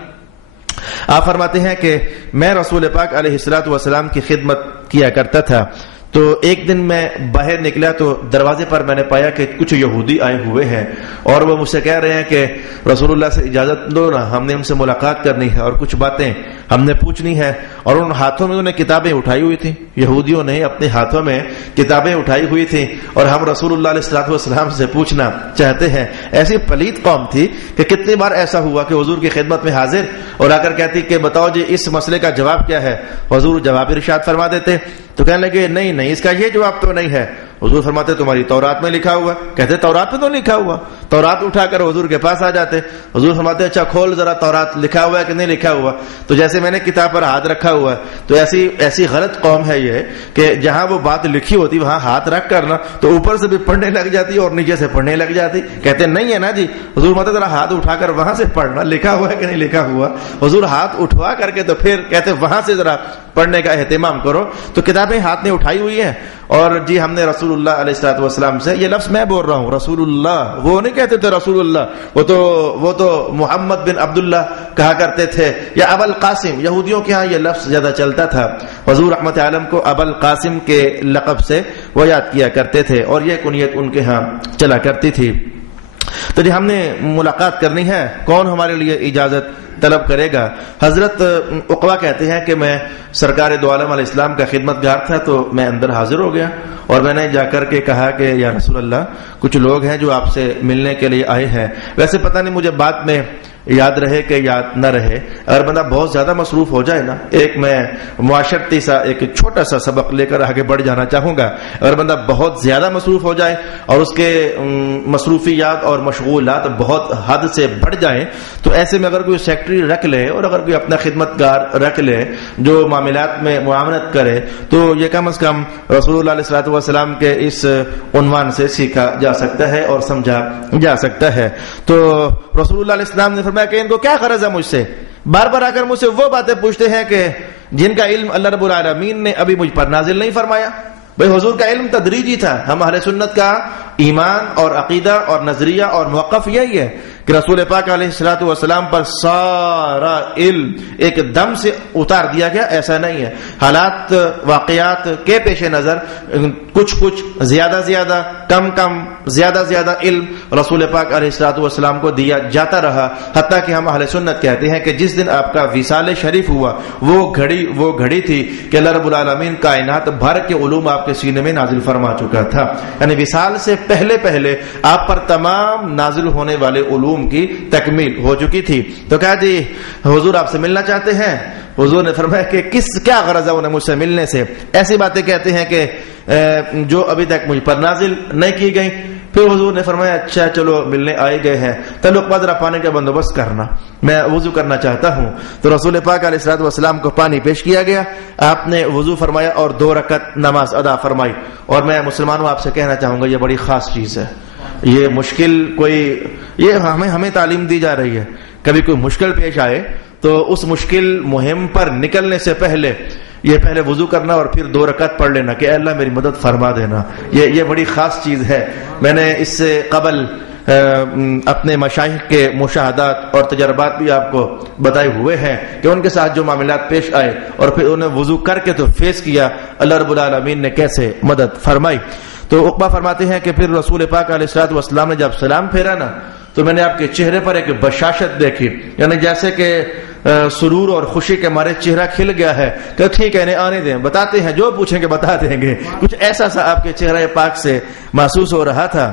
آپ فرماتے ہیں کہ میں رسول پاک علیہ الصلوۃ والسلام کی خدمت کیا کرتا تھا، تو ایک دن میں باہر نکلا تو دروازے پر میں نے پایا کہ کچھ یہودی آئے ہوئے ہیں اور وہ مجھ سے کہہ رہے ہیں کہ رسول اللہ سے اجازت دو نا، ہم نے ان سے ملاقات کرنی ہے اور کچھ باتیں ہم نے پوچھنی ہے۔ اور ان ہاتھوں میں انہوں نے کتابیں اٹھائی ہوئی تھی، یہودیوں نے اپنے ہاتھوں میں کتابیں اٹھائی ہوئی تھی اور ہم رسول اللہ علیہ الصلوۃ والسلام سے پوچھنا چاہتے ہیں۔ ایسی پلیت قوم تھی کہ کتنی بار ایسا ہوا کہ حضور کی خدمت میں حاضر اور آ کر کہتی کہ بتاؤ جی اس مسئلے کا جواب کیا ہے، حضور جواب ارشاد فرما دیتے تو کہنے لگے نہیں اس کا یہ جواب تو نہیں ہے۔ حضور فرماتے تمہاری تورات میں لکھا ہوا، کہتے تورات میں تو لکھا ہوا، تورات اٹھا کر حضور کے پاس آ جاتے، حضور فرماتے اچھا کھول ذرا تورات لکھا ہوا ہے کہ نہیں لکھا ہوا، تو جیسے میں نے کتاب پر ہاتھ رکھا ہوا ہے تو ایسی غلط قوم ہے یہ کہ جہاں وہ بات لکھی ہوتی وہاں ہاتھ رکھ کر نا تو اوپر سے بھی پڑھنے لگ جاتی اور نیچے سے پڑھنے لگ جاتی، کہتے نہیں ہے نا جی، حضور فرماتے ذرا ہاتھ اٹھا کر وہاں سے پڑھنا لکھا ہوا ہے کہ نہیں لکھا ہوا، حضور ہاتھ اٹھوا کر کے تو پھر کہتے وہاں سے ذرا پڑھنے کا اہتمام کرو، تو کتابیں ہاتھ نے اٹھائی ہوئی ہیں اور جی ہم نے رسول اللہ علیہ الصلوۃ والسلام سے، یہ لفظ میں بول رہا ہوں رسول اللہ، وہ نہیں کہتے تھے رسول اللہ، وہ تو محمد بن عبداللہ کہا کرتے تھے، یا ابو القاسم، یہودیوں کے ہاں یہ لفظ زیادہ چلتا تھا، حضور رحمت عالم کو ابو القاسم کے لقب سے وہ یاد کیا کرتے تھے اور یہ کنیت ان کے ہاں چلا کرتی تھی۔ تو جی ہم نے ملاقات کرنی ہے، کون ہمارے لیے اجازت طلب کرے گا؟ حضرت عقبہ کہتے ہیں کہ میں سرکار دو عالم علیہ السلام کا خدمت گار تھا تو میں اندر حاضر ہو گیا اور میں نے جا کر کے کہا کہ یا رسول اللہ کچھ لوگ ہیں جو آپ سے ملنے کے لیے آئے ہیں۔ ویسے پتہ نہیں مجھے بعد میں یاد رہے کہ یاد نہ رہے، اگر بندہ بہت زیادہ مصروف ہو جائے نا، ایک میں معاشرتی سا ایک چھوٹا سا سبق لے کر آگے بڑھ جانا چاہوں گا، اگر بندہ بہت زیادہ مصروف ہو جائے اور اس کے مصروفیات اور مشغولات بہت حد سے بڑھ جائیں تو ایسے میں اگر کوئی سیکٹری رکھ لے اور اگر کوئی اپنا خدمت گار رکھ لے جو معاملات میں معاونت کرے تو یہ کم از کم رسول اللہ علیہ الصلوۃ والسلام کے اس عنوان سے سیکھا جا سکتا ہے اور سمجھا جا سکتا ہے۔ تو رسول اللہ علیہ السلام نے فرمایا کہ ان کو کیا غرض ہے مجھ سے، بار بار آ کر مجھ سے وہ باتیں پوچھتے ہیں کہ جن کا علم اللہ رب العالمین نے ابھی مجھ پر نازل نہیں فرمایا۔ بھئی حضور کا علم تدریجی تھا، ہم اہل سنت کا ایمان اور عقیدہ اور نظریہ اور موقف یہی ہے کہ رسول پاک علیہ الصلوۃ والسلام پر سارا علم ایک دم سے اتار دیا گیا، ایسا نہیں ہے۔ حالات واقعات کے پیش نظر کچھ زیادہ کم زیادہ علم رسول پاک علیہ الصلوۃ والسلام کو دیا جاتا رہا، حتیٰ کہ ہم اہل سنت کہتے ہیں کہ جس دن آپ کا وصال شریف ہوا وہ گھڑی تھی کہ اللہ رب العالمین کائنات بھر کے علوم آپ کے سینے میں نازل فرما چکا تھا، یعنی وصال سے پہلے آپ پر تمام نازل ہونے والے علوم کی تکمیل ہو چکی تھی۔ تو کہا جی حضور آپ سے ملنا چاہتے ہیں؟ حضور نے فرمایا کہ کیا غرض ہے انہیں مجھ سے ملنے سے؟ ایسی باتیں کہتے ہیں کہ جو ابھی تک مجھ پر نازل نہیں کی گئی۔ پھر حضور نے فرمایا اچھا چلو ملنے آئے گئے ہیں، تعلق ذرا پانی کا بندوبست کرنا، میں وضو کرنا چاہتا ہوں۔ تو رسول پاک علیہ الصلوۃ والسلام کو پانی پیش کیا گیا، آپ نے وضو فرمایا اور 2 رکعت نماز ادا فرمائی۔ اور میں مسلمانوں آپ سے کہنا چاہوں گا یہ بڑی خاص چیز ہے، یہ مشکل یہ ہمیں تعلیم دی جا رہی ہے، کبھی کوئی مشکل پیش آئے تو اس مشکل مہم پر نکلنے سے پہلے وضو کرنا اور پھر 2 رکعت پڑھ لینا کہ اے اللہ میری مدد فرما دینا، یہ بڑی خاص چیز ہے۔ میں نے اس سے قبل اپنے مشائخ کے مشاہدات اور تجربات بھی آپ کو بتائے ہوئے ہیں کہ ان کے ساتھ جو معاملات پیش آئے اور پھر انہیں وضو کر کے تو فیس کیا، اللہ رب العالمین نے کیسے مدد فرمائی۔ تو عقبہ فرماتے ہیں کہ پھر رسول پاک علیہ الصلوۃ والسلام نے جب سلام پھیرا نا تو میں نے آپ کے چہرے پر ایک بشاشت دیکھی، یعنی جیسے کہ سرور اور خوشی کے مارے چہرہ کھل گیا ہے کہ ٹھیک ہے انہیں آنے دیں، بتاتے ہیں جو پوچھیں گے بتا دیں گے، کچھ ایسا سا آپ کے چہرے پاک سے محسوس ہو رہا تھا۔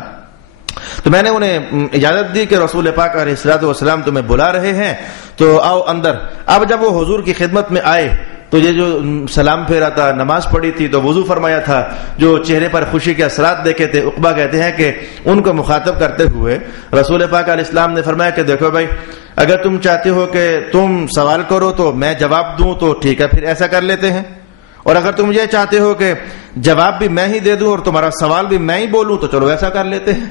تو میں نے انہیں اجازت دی کہ رسول پاک علیہ الصلوۃ والسلام تمہیں بلا رہے ہیں تو آؤ اندر۔ اب جب وہ حضور کی خدمت میں آئے تو یہ جو سلام پھیرا تھا، نماز پڑھی تھی تو وضو فرمایا تھا، جو چہرے پر خوشی کے اثرات دیکھے تھے، عقبہ کہتے ہیں کہ ان کو مخاطب کرتے ہوئے رسول پاک علیہ السلام نے فرمایا کہ دیکھو بھائی اگر تم چاہتے ہو کہ تم سوال کرو تو میں جواب دوں تو ٹھیک ہے، پھر ایسا کر لیتے ہیں، اور اگر تم یہ چاہتے ہو کہ جواب بھی میں ہی دے دوں اور تمہارا سوال بھی میں ہی بولوں تو چلو ایسا کر لیتے ہیں۔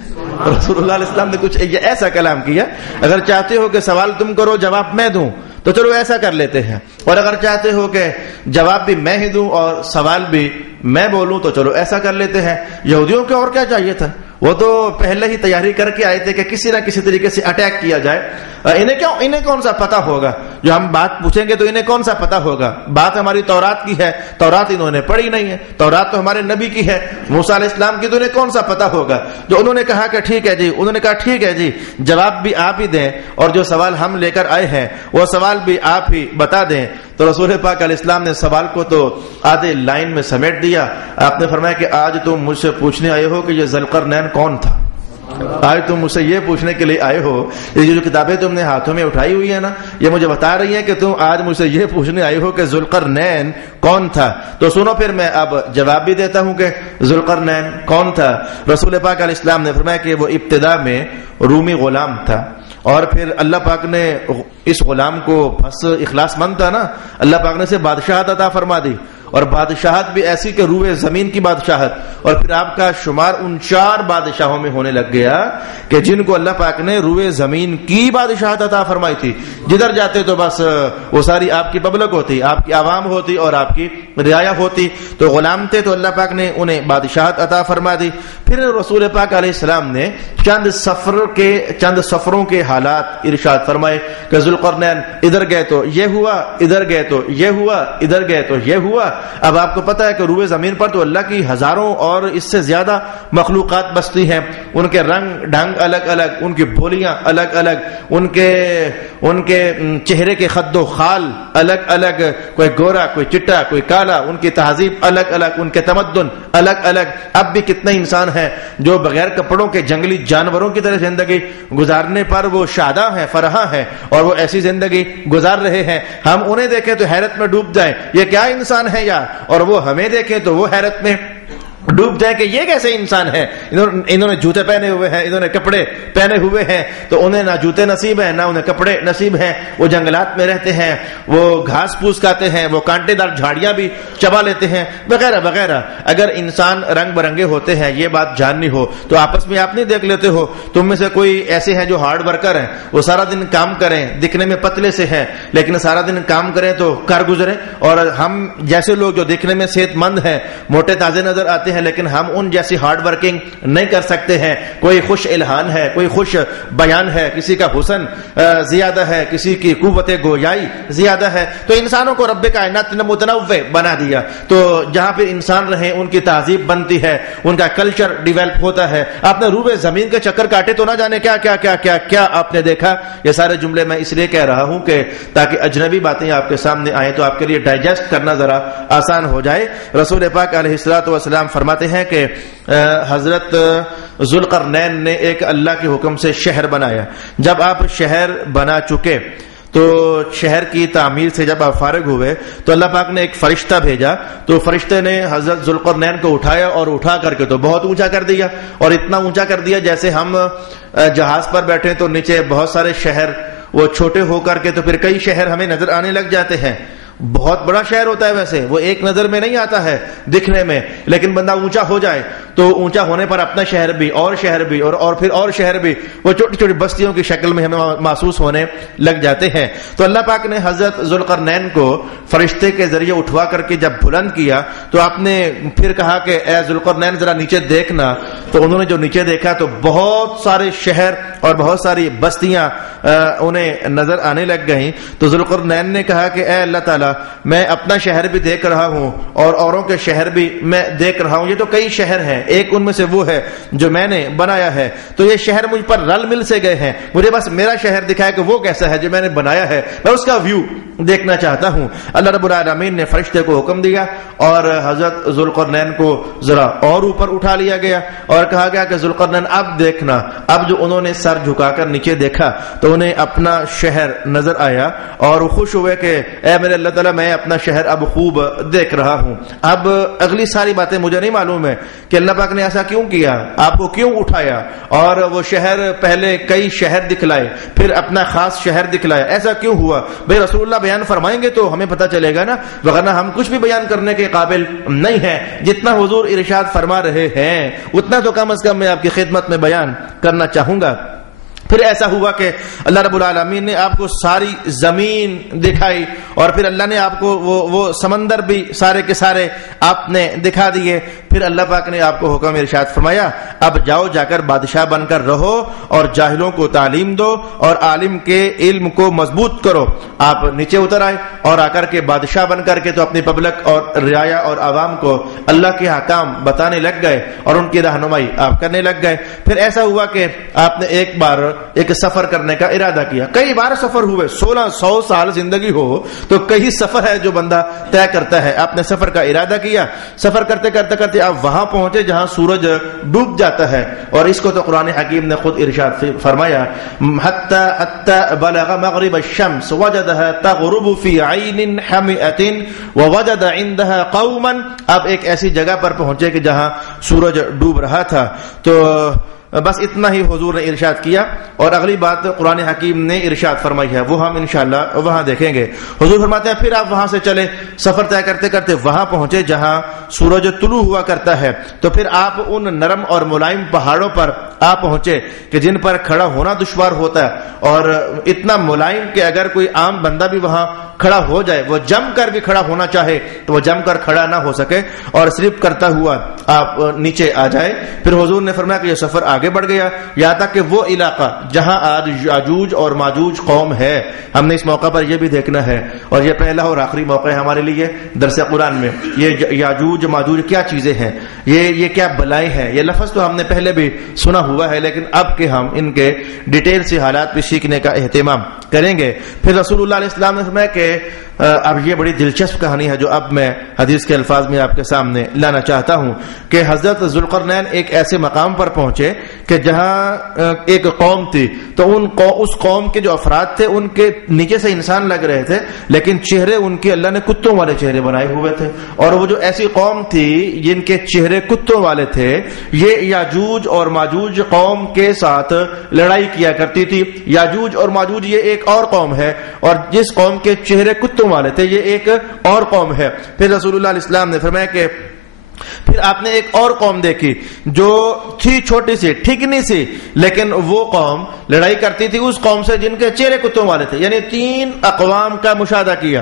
رسول اللہ علیہ السلام نے کچھ ایسا کلام کیا، اگر چاہتے ہو کہ سوال تم کرو جواب میں دوں تو چلو ایسا کر لیتے ہیں، اور اگر چاہتے ہو کہ جواب بھی میں ہی دوں اور سوال بھی میں بولوں تو چلو ایسا کر لیتے ہیں۔ یہودیوں کو اور کیا چاہیے تھا، وہ تو پہلے ہی تیاری کر کے آئے تھے کہ کسی نہ کسی طریقے سے اٹیک کیا جائے۔ انہیں کون سا پتا ہوگا، جو ہم بات پوچھیں گے تو انہیں کون سا پتا ہوگا؟ بات ہماری تورات کی ہے، تورات انہوں نے پڑھی نہیں ہے، تورات تو ہمارے نبی کی ہے موسیٰ علیہ السلام کی، تو انہیں کون سا پتا ہوگا؟ جو انہوں نے کہا کہ ٹھیک ہے جی، انہوں نے کہا ٹھیک ہے جی جواب بھی آپ ہی دیں اور جو سوال ہم لے کر آئے ہیں وہ سوال بھی آپ ہی بتا دیں۔ تو رسول پاک علیہ السلام نے سوال کو تو آدھے لائن میں سمیٹ دیا۔ آپ نے فرمایا کہ آج تم مجھ سے پوچھنے آئے ہو کہ یہ ذوالقرنین کون تھا، آج تم مجھ سے یہ پوچھنے کے لیے آئے ہو، یہ جو کتابیں تم نے ہاتھوں میں اٹھائی ہوئی ہیں نا یہ مجھے بتا رہی ہیں کہ تم آج مجھ سے یہ پوچھنے آئے ہو کہ ذوالقرنین کون تھا۔ تو سنو پھر میں اب جواب بھی دیتا ہوں کہ ذوالقرنین کون تھا۔ رسول پاک علیہ السلام نے فرمایا کہ وہ ابتدا میں رومی غلام تھا، اور پھر اللہ پاک نے اس غلام کو بس اخلاص مند تھا نا، اللہ پاک نے اسے بادشاہت عطا فرما دی، اور بادشاہت بھی ایسی کہ روئے زمین کی بادشاہت. اور پھر آپ کا شمار ان 4 بادشاہوں میں ہونے لگ گیا کہ جن کو اللہ پاک نے روئے زمین کی بادشاہت عطا فرمائی تھی. جدھر جاتے تو بس وہ ساری آپ کی پبلک ہوتی, آپ کی عوام ہوتی اور آپ کی رعایا ہوتی. تو غلام تھے تو اللہ پاک نے انہیں بادشاہت عطا فرما دی. پھر رسول پاک علیہ السلام نے چند سفروں کے حالات ارشاد فرمائے کہ ذوالقرنین ادھر گئے تو یہ ہوا, ادھر گئے تو یہ ہوا, ادھر گئے تو یہ ہوا. اب آپ کو پتا ہے کہ روئے زمین پر تو اللہ کی ہزاروں اور اس سے زیادہ مخلوقات بستی ہیں. ان کے رنگ ڈھنگ الگ الگ, ان کی بولیاں الگ الگ, ان کے چہرے کے خد و خال الگ الگ, کوئی گورا کوئی چٹا کوئی کالا, ان کی تہذیب الگ الگ, ان کے تمدن الگ الگ. اب بھی کتنے انسان ہیں جو بغیر کپڑوں کے جنگلی جانوروں کی طرح زندگی گزارنے پر وہ شاداں ہیں, فرحاں ہیں, اور وہ ایسی زندگی گزار رہے ہیں. ہم انہیں دیکھیں تو حیرت میں ڈوب جائیں, یہ کیا انسان ہے یار, اور وہ ہمیں دیکھیں تو وہ حیرت میں ڈوب جائے کہ یہ کیسے انسان ہے. انہوں نے جوتے پہنے ہوئے ہیں, انہوں نے کپڑے پہنے ہوئے ہیں, تو انہیں نہ جوتے نصیب ہیں نہ انہیں کپڑے نصیب ہیں. وہ جنگلات میں رہتے ہیں, وہ گھاس پھوس کھاتے ہیں, وہ کانٹے دار جھاڑیاں بھی چبا لیتے ہیں, وغیرہ وغیرہ. اگر انسان رنگ برنگے ہوتے ہیں یہ بات جاننی ہو تو آپس میں آپ نہیں دیکھ لیتے ہو. تم میں سے کوئی ایسے ہیں جو ہارڈ ورکر ہیں, وہ سارا دن کام کریں, دکھنے میں پتلے سے ہیں لیکن سارا دن کام کریں تو کر گزرے. اور ہم جیسے لوگ جو دکھنے میں صحت مند ہیں, موٹے تازے نظر آتے ہیں, لیکن ہم ان جیسی ہارڈ ورکنگ نہیں کر سکتے ہیں. کوئی خوش الہان ہے, کوئی خوش بیان ہے, کسی کا حسن زیادہ ہے, کسی کی قوت گویائی زیادہ ہے. تو انسانوں کو رب کائنات نے متنوع بنا دیا. تو جہاں پہ انسان رہے ان کی تہذیب بنتی ہے, ان کا کلچر ڈیویلپ ہوتا ہے. آپ نے روئے زمین کے چکر کاٹے تو نہ جانے کیا کیا کیا کیا کیا آپ نے دیکھا. یہ سارے جملے میں اس لیے کہہ رہا ہوں کہ تاکہ اجنبی باتیں آپ کے سامنے آئیں تو آپ کے لیے ڈائجسٹ کرنا ذرا آسان ہو جائے. رسول پاک علیہ الصلوۃ والسلام فرماتے ہیں کہ حضرت ذوالقرنین نے ایک اللہ کے حکم سے شہر بنایا. جب آپ شہر بنا چکے تو شہر کی تعمیر سے جب آپ فارغ ہوئے تو اللہ پاک نے ایک فرشتہ بھیجا. تو فرشتے نے حضرت ذوالقرنین کو اٹھایا اور اٹھا کر کے تو بہت اونچا کر دیا, اور اتنا اونچا کر دیا جیسے ہم جہاز پر بیٹھے تو نیچے بہت سارے شہر وہ چھوٹے ہو کر کے تو پھر کئی شہر ہمیں نظر آنے لگ جاتے ہیں. بہت بڑا شہر ہوتا ہے, ویسے وہ ایک نظر میں نہیں آتا ہے دکھنے میں, لیکن بندہ اونچا ہو جائے تو اونچا ہونے پر اپنا شہر بھی اور شہر بھی اور پھر اور شہر بھی وہ چھوٹی چھوٹی بستیوں کی شکل میں ہمیں محسوس ہونے لگ جاتے ہیں. تو اللہ پاک نے حضرت ذوالقرنین کو فرشتے کے ذریعے اٹھوا کر کے جب بلند کیا تو آپ نے پھر کہا کہ اے ذوالقرنین ذرا نیچے دیکھنا. تو انہوں نے جو نیچے دیکھا تو بہت سارے شہر اور بہت ساری بستیاں انہیں نظر آنے لگ گئیں. تو ذوالقرنین نے کہا کہ اے اللہ تعالیٰ میں اپنا شہر بھی دیکھ رہا ہوں اور اوروں کے شہر بھی میں دیکھ رہا ہوں. یہ تو کئی شہر ہیں, ایک ان میں سے وہ ہے جو میں نے بنایا ہے. تو یہ شہر مجھ پر رل مل سے گئے ہیں, مجھے بس میرا شہر دکھایا کہ وہ کیسا ہے جو میں نے بنایا ہے, میں اس کا ویو دیکھنا چاہتا ہوں. اللہ رب العالمین نے فرشتے کو حکم دیا اور حضرت ذوالقرنین کو ذرا اور اوپر اٹھا لیا گیا اور کہا گیا کہ ذوالقرنین اب دیکھنا. اب جو انہوں نے سر جھکا کر نیچے دیکھا تو انہیں اپنا شہر نظر آیا اور خوش ہوئے کہ اے میرے اللہ تعالیٰ میں اپنا شہر اب خوب دیکھ رہا ہوں. اب اگلی ساری باتیں مجھے نہیں معلوم ہے کہ اللہ پاک نے ایسا کیوں کیا, آپ کو کیوں اٹھایا اور وہ شہر پہلے کئی شہر دکھلائے پھر اپنا خاص شہر دکھلایا, ایسا کیوں ہوا. بھئی رسول اللہ بیان فرمائیں گے تو ہمیں پتہ چلے گا نا, وغیرہ ہم کچھ بھی بیان کرنے کے قابل نہیں ہیں. جتنا حضور ارشاد فرما رہے ہیں اتنا تو کم از کم میں آپ کی خدمت میں بیان کرنا چاہوں گا. پھر ایسا ہوا کہ اللہ رب العالمین نے آپ کو ساری زمین دکھائی اور پھر اللہ نے آپ کو وہ سمندر بھی سارے کے سارے آپ نے دکھا دیے. پھر اللہ پاک نے آپ کو حکم ارشاد فرمایا اب جاؤ جا کر بادشاہ بن کر رہو اور جاہلوں کو تعلیم دو اور عالم کے علم کو مضبوط کرو. آپ نیچے اتر آئے اور آ کر کے بادشاہ بن کر کے تو اپنی پبلک اور رعایا اور عوام کو اللہ کے حکام بتانے لگ گئے اور ان کی رہنمائی آپ کرنے لگ گئے. پھر ایسا ہوا کہ آپ نے ایک بار ایک سفر کرنے کا ارادہ کیا. کئی بار سفر ہوئے, 1600 سال زندگی ہو تو کئی سفر ہے جو بندہ طے کرتا ہے. آپ نے سفر کا ارادہ کیا, سفر کرتے کرتے کرتے آپ وہاں پہنچے جہاں سورج ڈوب جاتا ہے, اور اس کو تو قرآن حکیم نے خود ارشاد فرمایا حتی بلغ مغرب الشمس وجدها تغرب فی عین حمیئۃ ووجد عندها قوما. اب ایک ایسی جگہ پر پہنچے کہ جہاں سورج ڈوب رہا تھا. تو بس اتنا ہی حضور نے ارشاد کیا. اور اگلی بات قرآن حکیم نے ارشاد فرمائی ہے وہ ہم انشاءاللہ وہاں دیکھیں گے. حضور فرماتے ہیں پھر آپ وہاں سے چلے, سفر طے کرتے کرتے وہاں پہنچے جہاں سورج طلوع ہوا کرتا ہے. تو پھر آپ ان نرم اور ملائم پہاڑوں پر آپ پہنچے کہ جن پر کھڑا ہونا دشوار ہوتا ہے, اور اتنا ملائم کہ اگر کوئی عام بندہ بھی وہاں کھڑا ہو جائے, وہ جم کر بھی کھڑا ہونا چاہے تو وہ جم کر کھڑا نہ ہو سکے اور صرف کرتا ہوا آپ نیچے آ جائے. پھر حضور نے فرمایا کہ یہ سفر آگے بڑھ گیا یہاں تک کہ وہ علاقہ جہاں آج یاجوج اور ماجوج قوم ہے, ہم نے اس موقع پر یہ بھی دیکھنا ہے, اور یہ پہلا اور آخری موقع ہے ہمارے لیے درس قرآن میں. یہ یاجوج ماجوج کیا چیزیں ہیں, یہ کیا بلائیں ہیں, یہ لفظ تو ہم نے پہلے بھی سنا ہوا ہے, لیکن اب کہ ہم ان کے ڈیٹیل سے حالات بھی سیکھنے کا اہتمام کریں گے. پھر رسول اللہ علیہ السلام نے فرمایا کہ اب یہ بڑی دلچسپ کہانی ہے جو اب میں حدیث کے الفاظ میں آپ کے سامنے لانا چاہتا ہوں کہ حضرت ذوالقرنین ایک ایسے مقام پر پہنچے کہ جہاں ایک قوم تھی, تو اس قوم کے جو افراد تھے ان کے نیچے سے انسان لگ رہے تھے, لیکن چہرے ان کے اللہ نے کتوں والے چہرے بنائے ہوئے تھے. اور وہ جو ایسی قوم تھی جن کے چہرے کتوں والے تھے, یہ یاجوج اور ماجوج قوم کے ساتھ لڑائی کیا کرتی تھی. یاجوج اور ماجوج یہ ایک اور قوم ہے, اور جس قوم کے چہرے کتوں والے تھے یہ ایک اور قوم ہے. پھر رسول اللہ علیہ السلام نے فرمایا کہ پھر آپ نے ایک اور قوم دیکھی جو تھی چھوٹی سی ٹھیکنی سی, لیکن وہ قوم لڑائی کرتی تھی اس قوم سے جن کے چہرے کتوں والے تھے. یعنی 3 اقوام کا مشاہدہ کیا,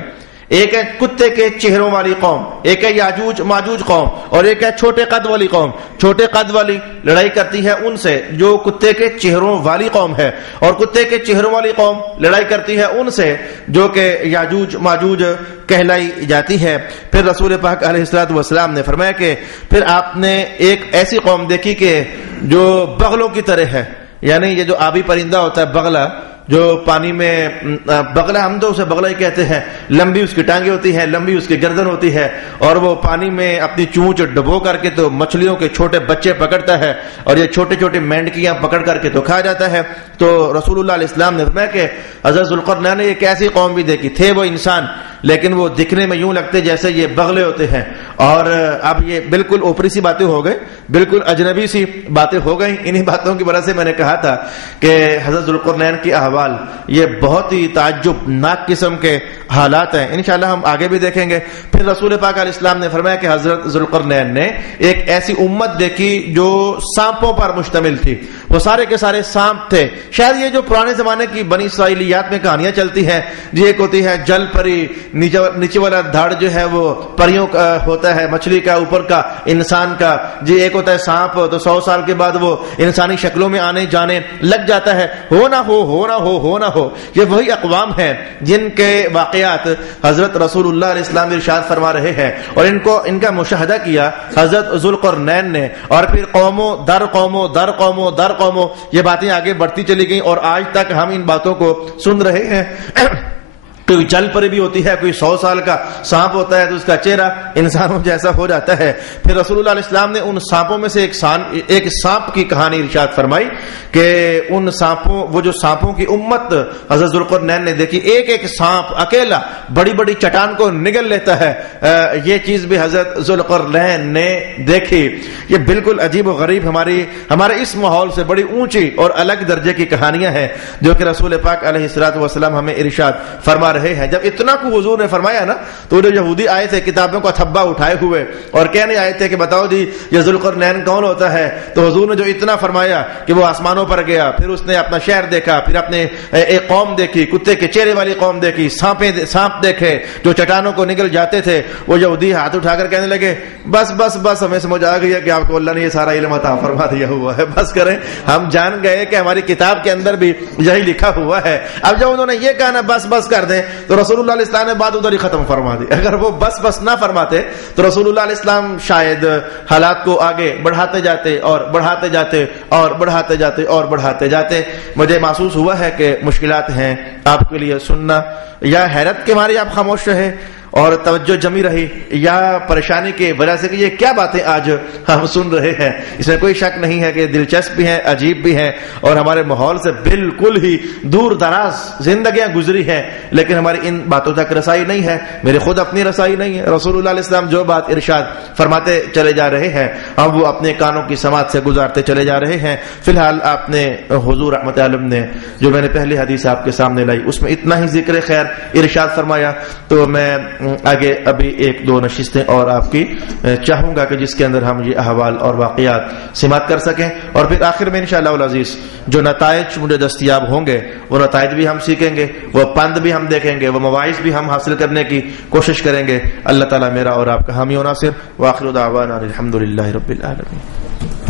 ایک ہے کتے کے چہروں والی قوم, ایک ہے یاجوج ماجوج قوم, اور ایک ہے چھوٹے قد والی قوم. چھوٹے قد والی لڑائی کرتی ہے ان سے جو کتے کے چہروں والی قوم ہے, اور کتے کے چہروں والی قوم لڑائی کرتی ہے ان سے جو کہ یاجوج ماجوج کہلائی جاتی ہے. پھر رسول پاک علیہ الصلوۃ والسلام نے فرمایا کہ پھر آپ نے ایک ایسی قوم دیکھی کہ جو بغلوں کی طرح ہے. یعنی یہ جو آبی پرندہ ہوتا ہے بغلہ, جو پانی میں بغلہ, ہم تو اسے بغلہ ہی کہتے ہیں, لمبی اس کی ٹانگیں ہوتی ہیں, لمبی اس کی گردن ہوتی ہے, اور وہ پانی میں اپنی چونچ ڈبو کر کے تو مچھلیوں کے چھوٹے بچے پکڑتا ہے, اور یہ چھوٹے چھوٹے مینڈکیاں پکڑ کر کے تو کھا جاتا ہے. تو رسول اللہ علیہ السلام نے فرمایا کہ حضرت ذوالقرنین نے ایک ایسی قوم بھی دیکھی, تھے وہ انسان لیکن وہ دکھنے میں یوں لگتے جیسے یہ بغلے ہوتے ہیں. اور اب یہ بالکل اوپری سی باتیں ہو گئی, بالکل اجنبی سی باتیں ہو گئی. انہی باتوں کی وجہ سے میں نے کہا تھا کہ حضرت ذوالقرنین کی احوال یہ بہت ہی تعجب ناک قسم کے حالات ہیں, انشاءاللہ ہم آگے بھی دیکھیں گے. پھر رسول پاک علیہ السلام نے فرمایا کہ حضرت ذوالقرنین نے ایک ایسی امت دیکھی جو سانپوں پر مشتمل تھی. وہ سارے کے سارے سانپ تھے. شاید یہ جو پرانے زمانے کی بنی اسرائیلیات میں کہانیاں چلتی ہیں, جی ایک ہوتی ہے جل پری, نیچے والا دھاڑ جو ہے وہ پریوں کا ہوتا ہے, مچھلی کا, اوپر کا انسان کا. جی ایک ہوتا ہے سانپ, تو 100 سال کے بعد وہ انسانی شکلوں میں آنے جانے لگ جاتا ہے. ہو نہ ہو یہ وہی اقوام ہیں جن کے واقعات حضرت رسول اللہ علیہ السلام ارشاد فرما رہے ہیں, اور ان کا مشاہدہ کیا حضرت ذوالقرنین نے. اور پھر قوموں در قوموں یہ باتیں آگے بڑھتی چلی گئیں, اور آج تک ہم ان باتوں کو سن رہے ہیں. کوئی جل پری بھی ہوتی ہے, کوئی 100 سال کا سانپ ہوتا ہے تو اس کا چہرہ انسانوں جیسا ہو جاتا ہے. پھر رسول اللہ علیہ السلام نے ان سانپوں میں سے ایک سانپ کی کہانی ارشاد فرمائی کہ ان سانپوں, وہ جو سانپوں کی امت حضرت ذوالقرنین نے دیکھی, ایک سانپ اکیلا بڑی بڑی چٹان کو نگل لیتا ہے. یہ چیز بھی حضرت ذوالقرنین نے دیکھی. یہ بالکل عجیب و غریب ہمارے اس ماحول سے بڑی اونچی اور الگ درجے کی کہانیاں ہیں جو کہ رسول پاک علیہ الصلوۃ والسلام ہمیں ارشاد فرما رہے ہیں. جب اتنا کو حضور نے فرمایا نا, تو جو یہودی آئے تھے کتابوں کا تھبا اٹھائے ہوئے اور کہنے آئے تھے کہ بتاؤ جی یہ ذوالقرنین کون ہوتا ہے. تو حضور نے جو اتنا فرمایا کہ وہ آسمانوں پر گیا, پھر اس نے اپنا شہر دیکھا, پھر اپنے ایک قوم دیکھی, کتے کے چہرے والی قوم دیکھی, سانپ دیکھے جو چٹانوں کو نگل جاتے تھے. وہ یہودی ہاتھ اٹھا کر کہنے لگے بس ہمیں سمجھ آ گئی ہے کہ آپ کو اللہ نے یہ سارا علم عطا فرما دیا ہوا ہے, بس کریں, ہم جان گئے کہ ہماری کتاب کے اندر بھی یہی لکھا ہوا ہے. اب جب انہوں نے یہ کہا نا بس کر دیں, تو رسول اللہ علیہ السلام نے بات ادھر ہی ختم فرما دی. اگر وہ بس نہ فرماتے تو رسول اللہ علیہ السلام شاید حالات کو آگے بڑھاتے جاتے. مجھے محسوس ہوا ہے کہ مشکلات ہیں آپ کے لیے سننا, یا حیرت کے مارے آپ خاموش رہے, اور توجہ جمی رہی یا پریشانی کی وجہ سے کہ یہ کیا باتیں آج ہم سن رہے ہیں، اس میں کوئی شک نہیں ہے کہ دلچسپ بھی ہیں، عجیب بھی ہیں، اور ہمارے ماحول سے بالکل ہی دور دراز زندگیاں گزری ہیں، لیکن ہماری ان باتوں تک رسائی نہیں ہے، میرے خود اپنی رسائی نہیں ہے۔ رسول اللہ علیہ السلام جو بات ارشاد فرماتے چلے جا رہے ہیں ہم وہ اپنے کانوں کی سماعت سے گزارتے چلے جا رہے ہیں۔ فی الحال آپ نے حضور رحمت عالم نے جو میں نے پہلی حدیث آپ کے سامنے لائی اس میں اتنا ہی ذکر خیر ارشاد فرمایا، تو میں آگے ابھی ایک دو نشستیں اور آپ کی چاہوں گا کہ جس کے اندر ہم یہ احوال اور واقعات سماعت کر سکیں، اور پھر آخر میں انشاءاللہ العزیز جو نتائج مجھے دستیاب ہوں گے وہ نتائج بھی ہم سیکھیں گے، وہ پند بھی ہم دیکھیں گے، وہ مواعظ بھی ہم حاصل کرنے کی کوشش کریں گے۔ اللہ تعالیٰ میرا اور آپ کا حامی و ناصر، وآخر دعوانا الحمدللہ رب العالمین۔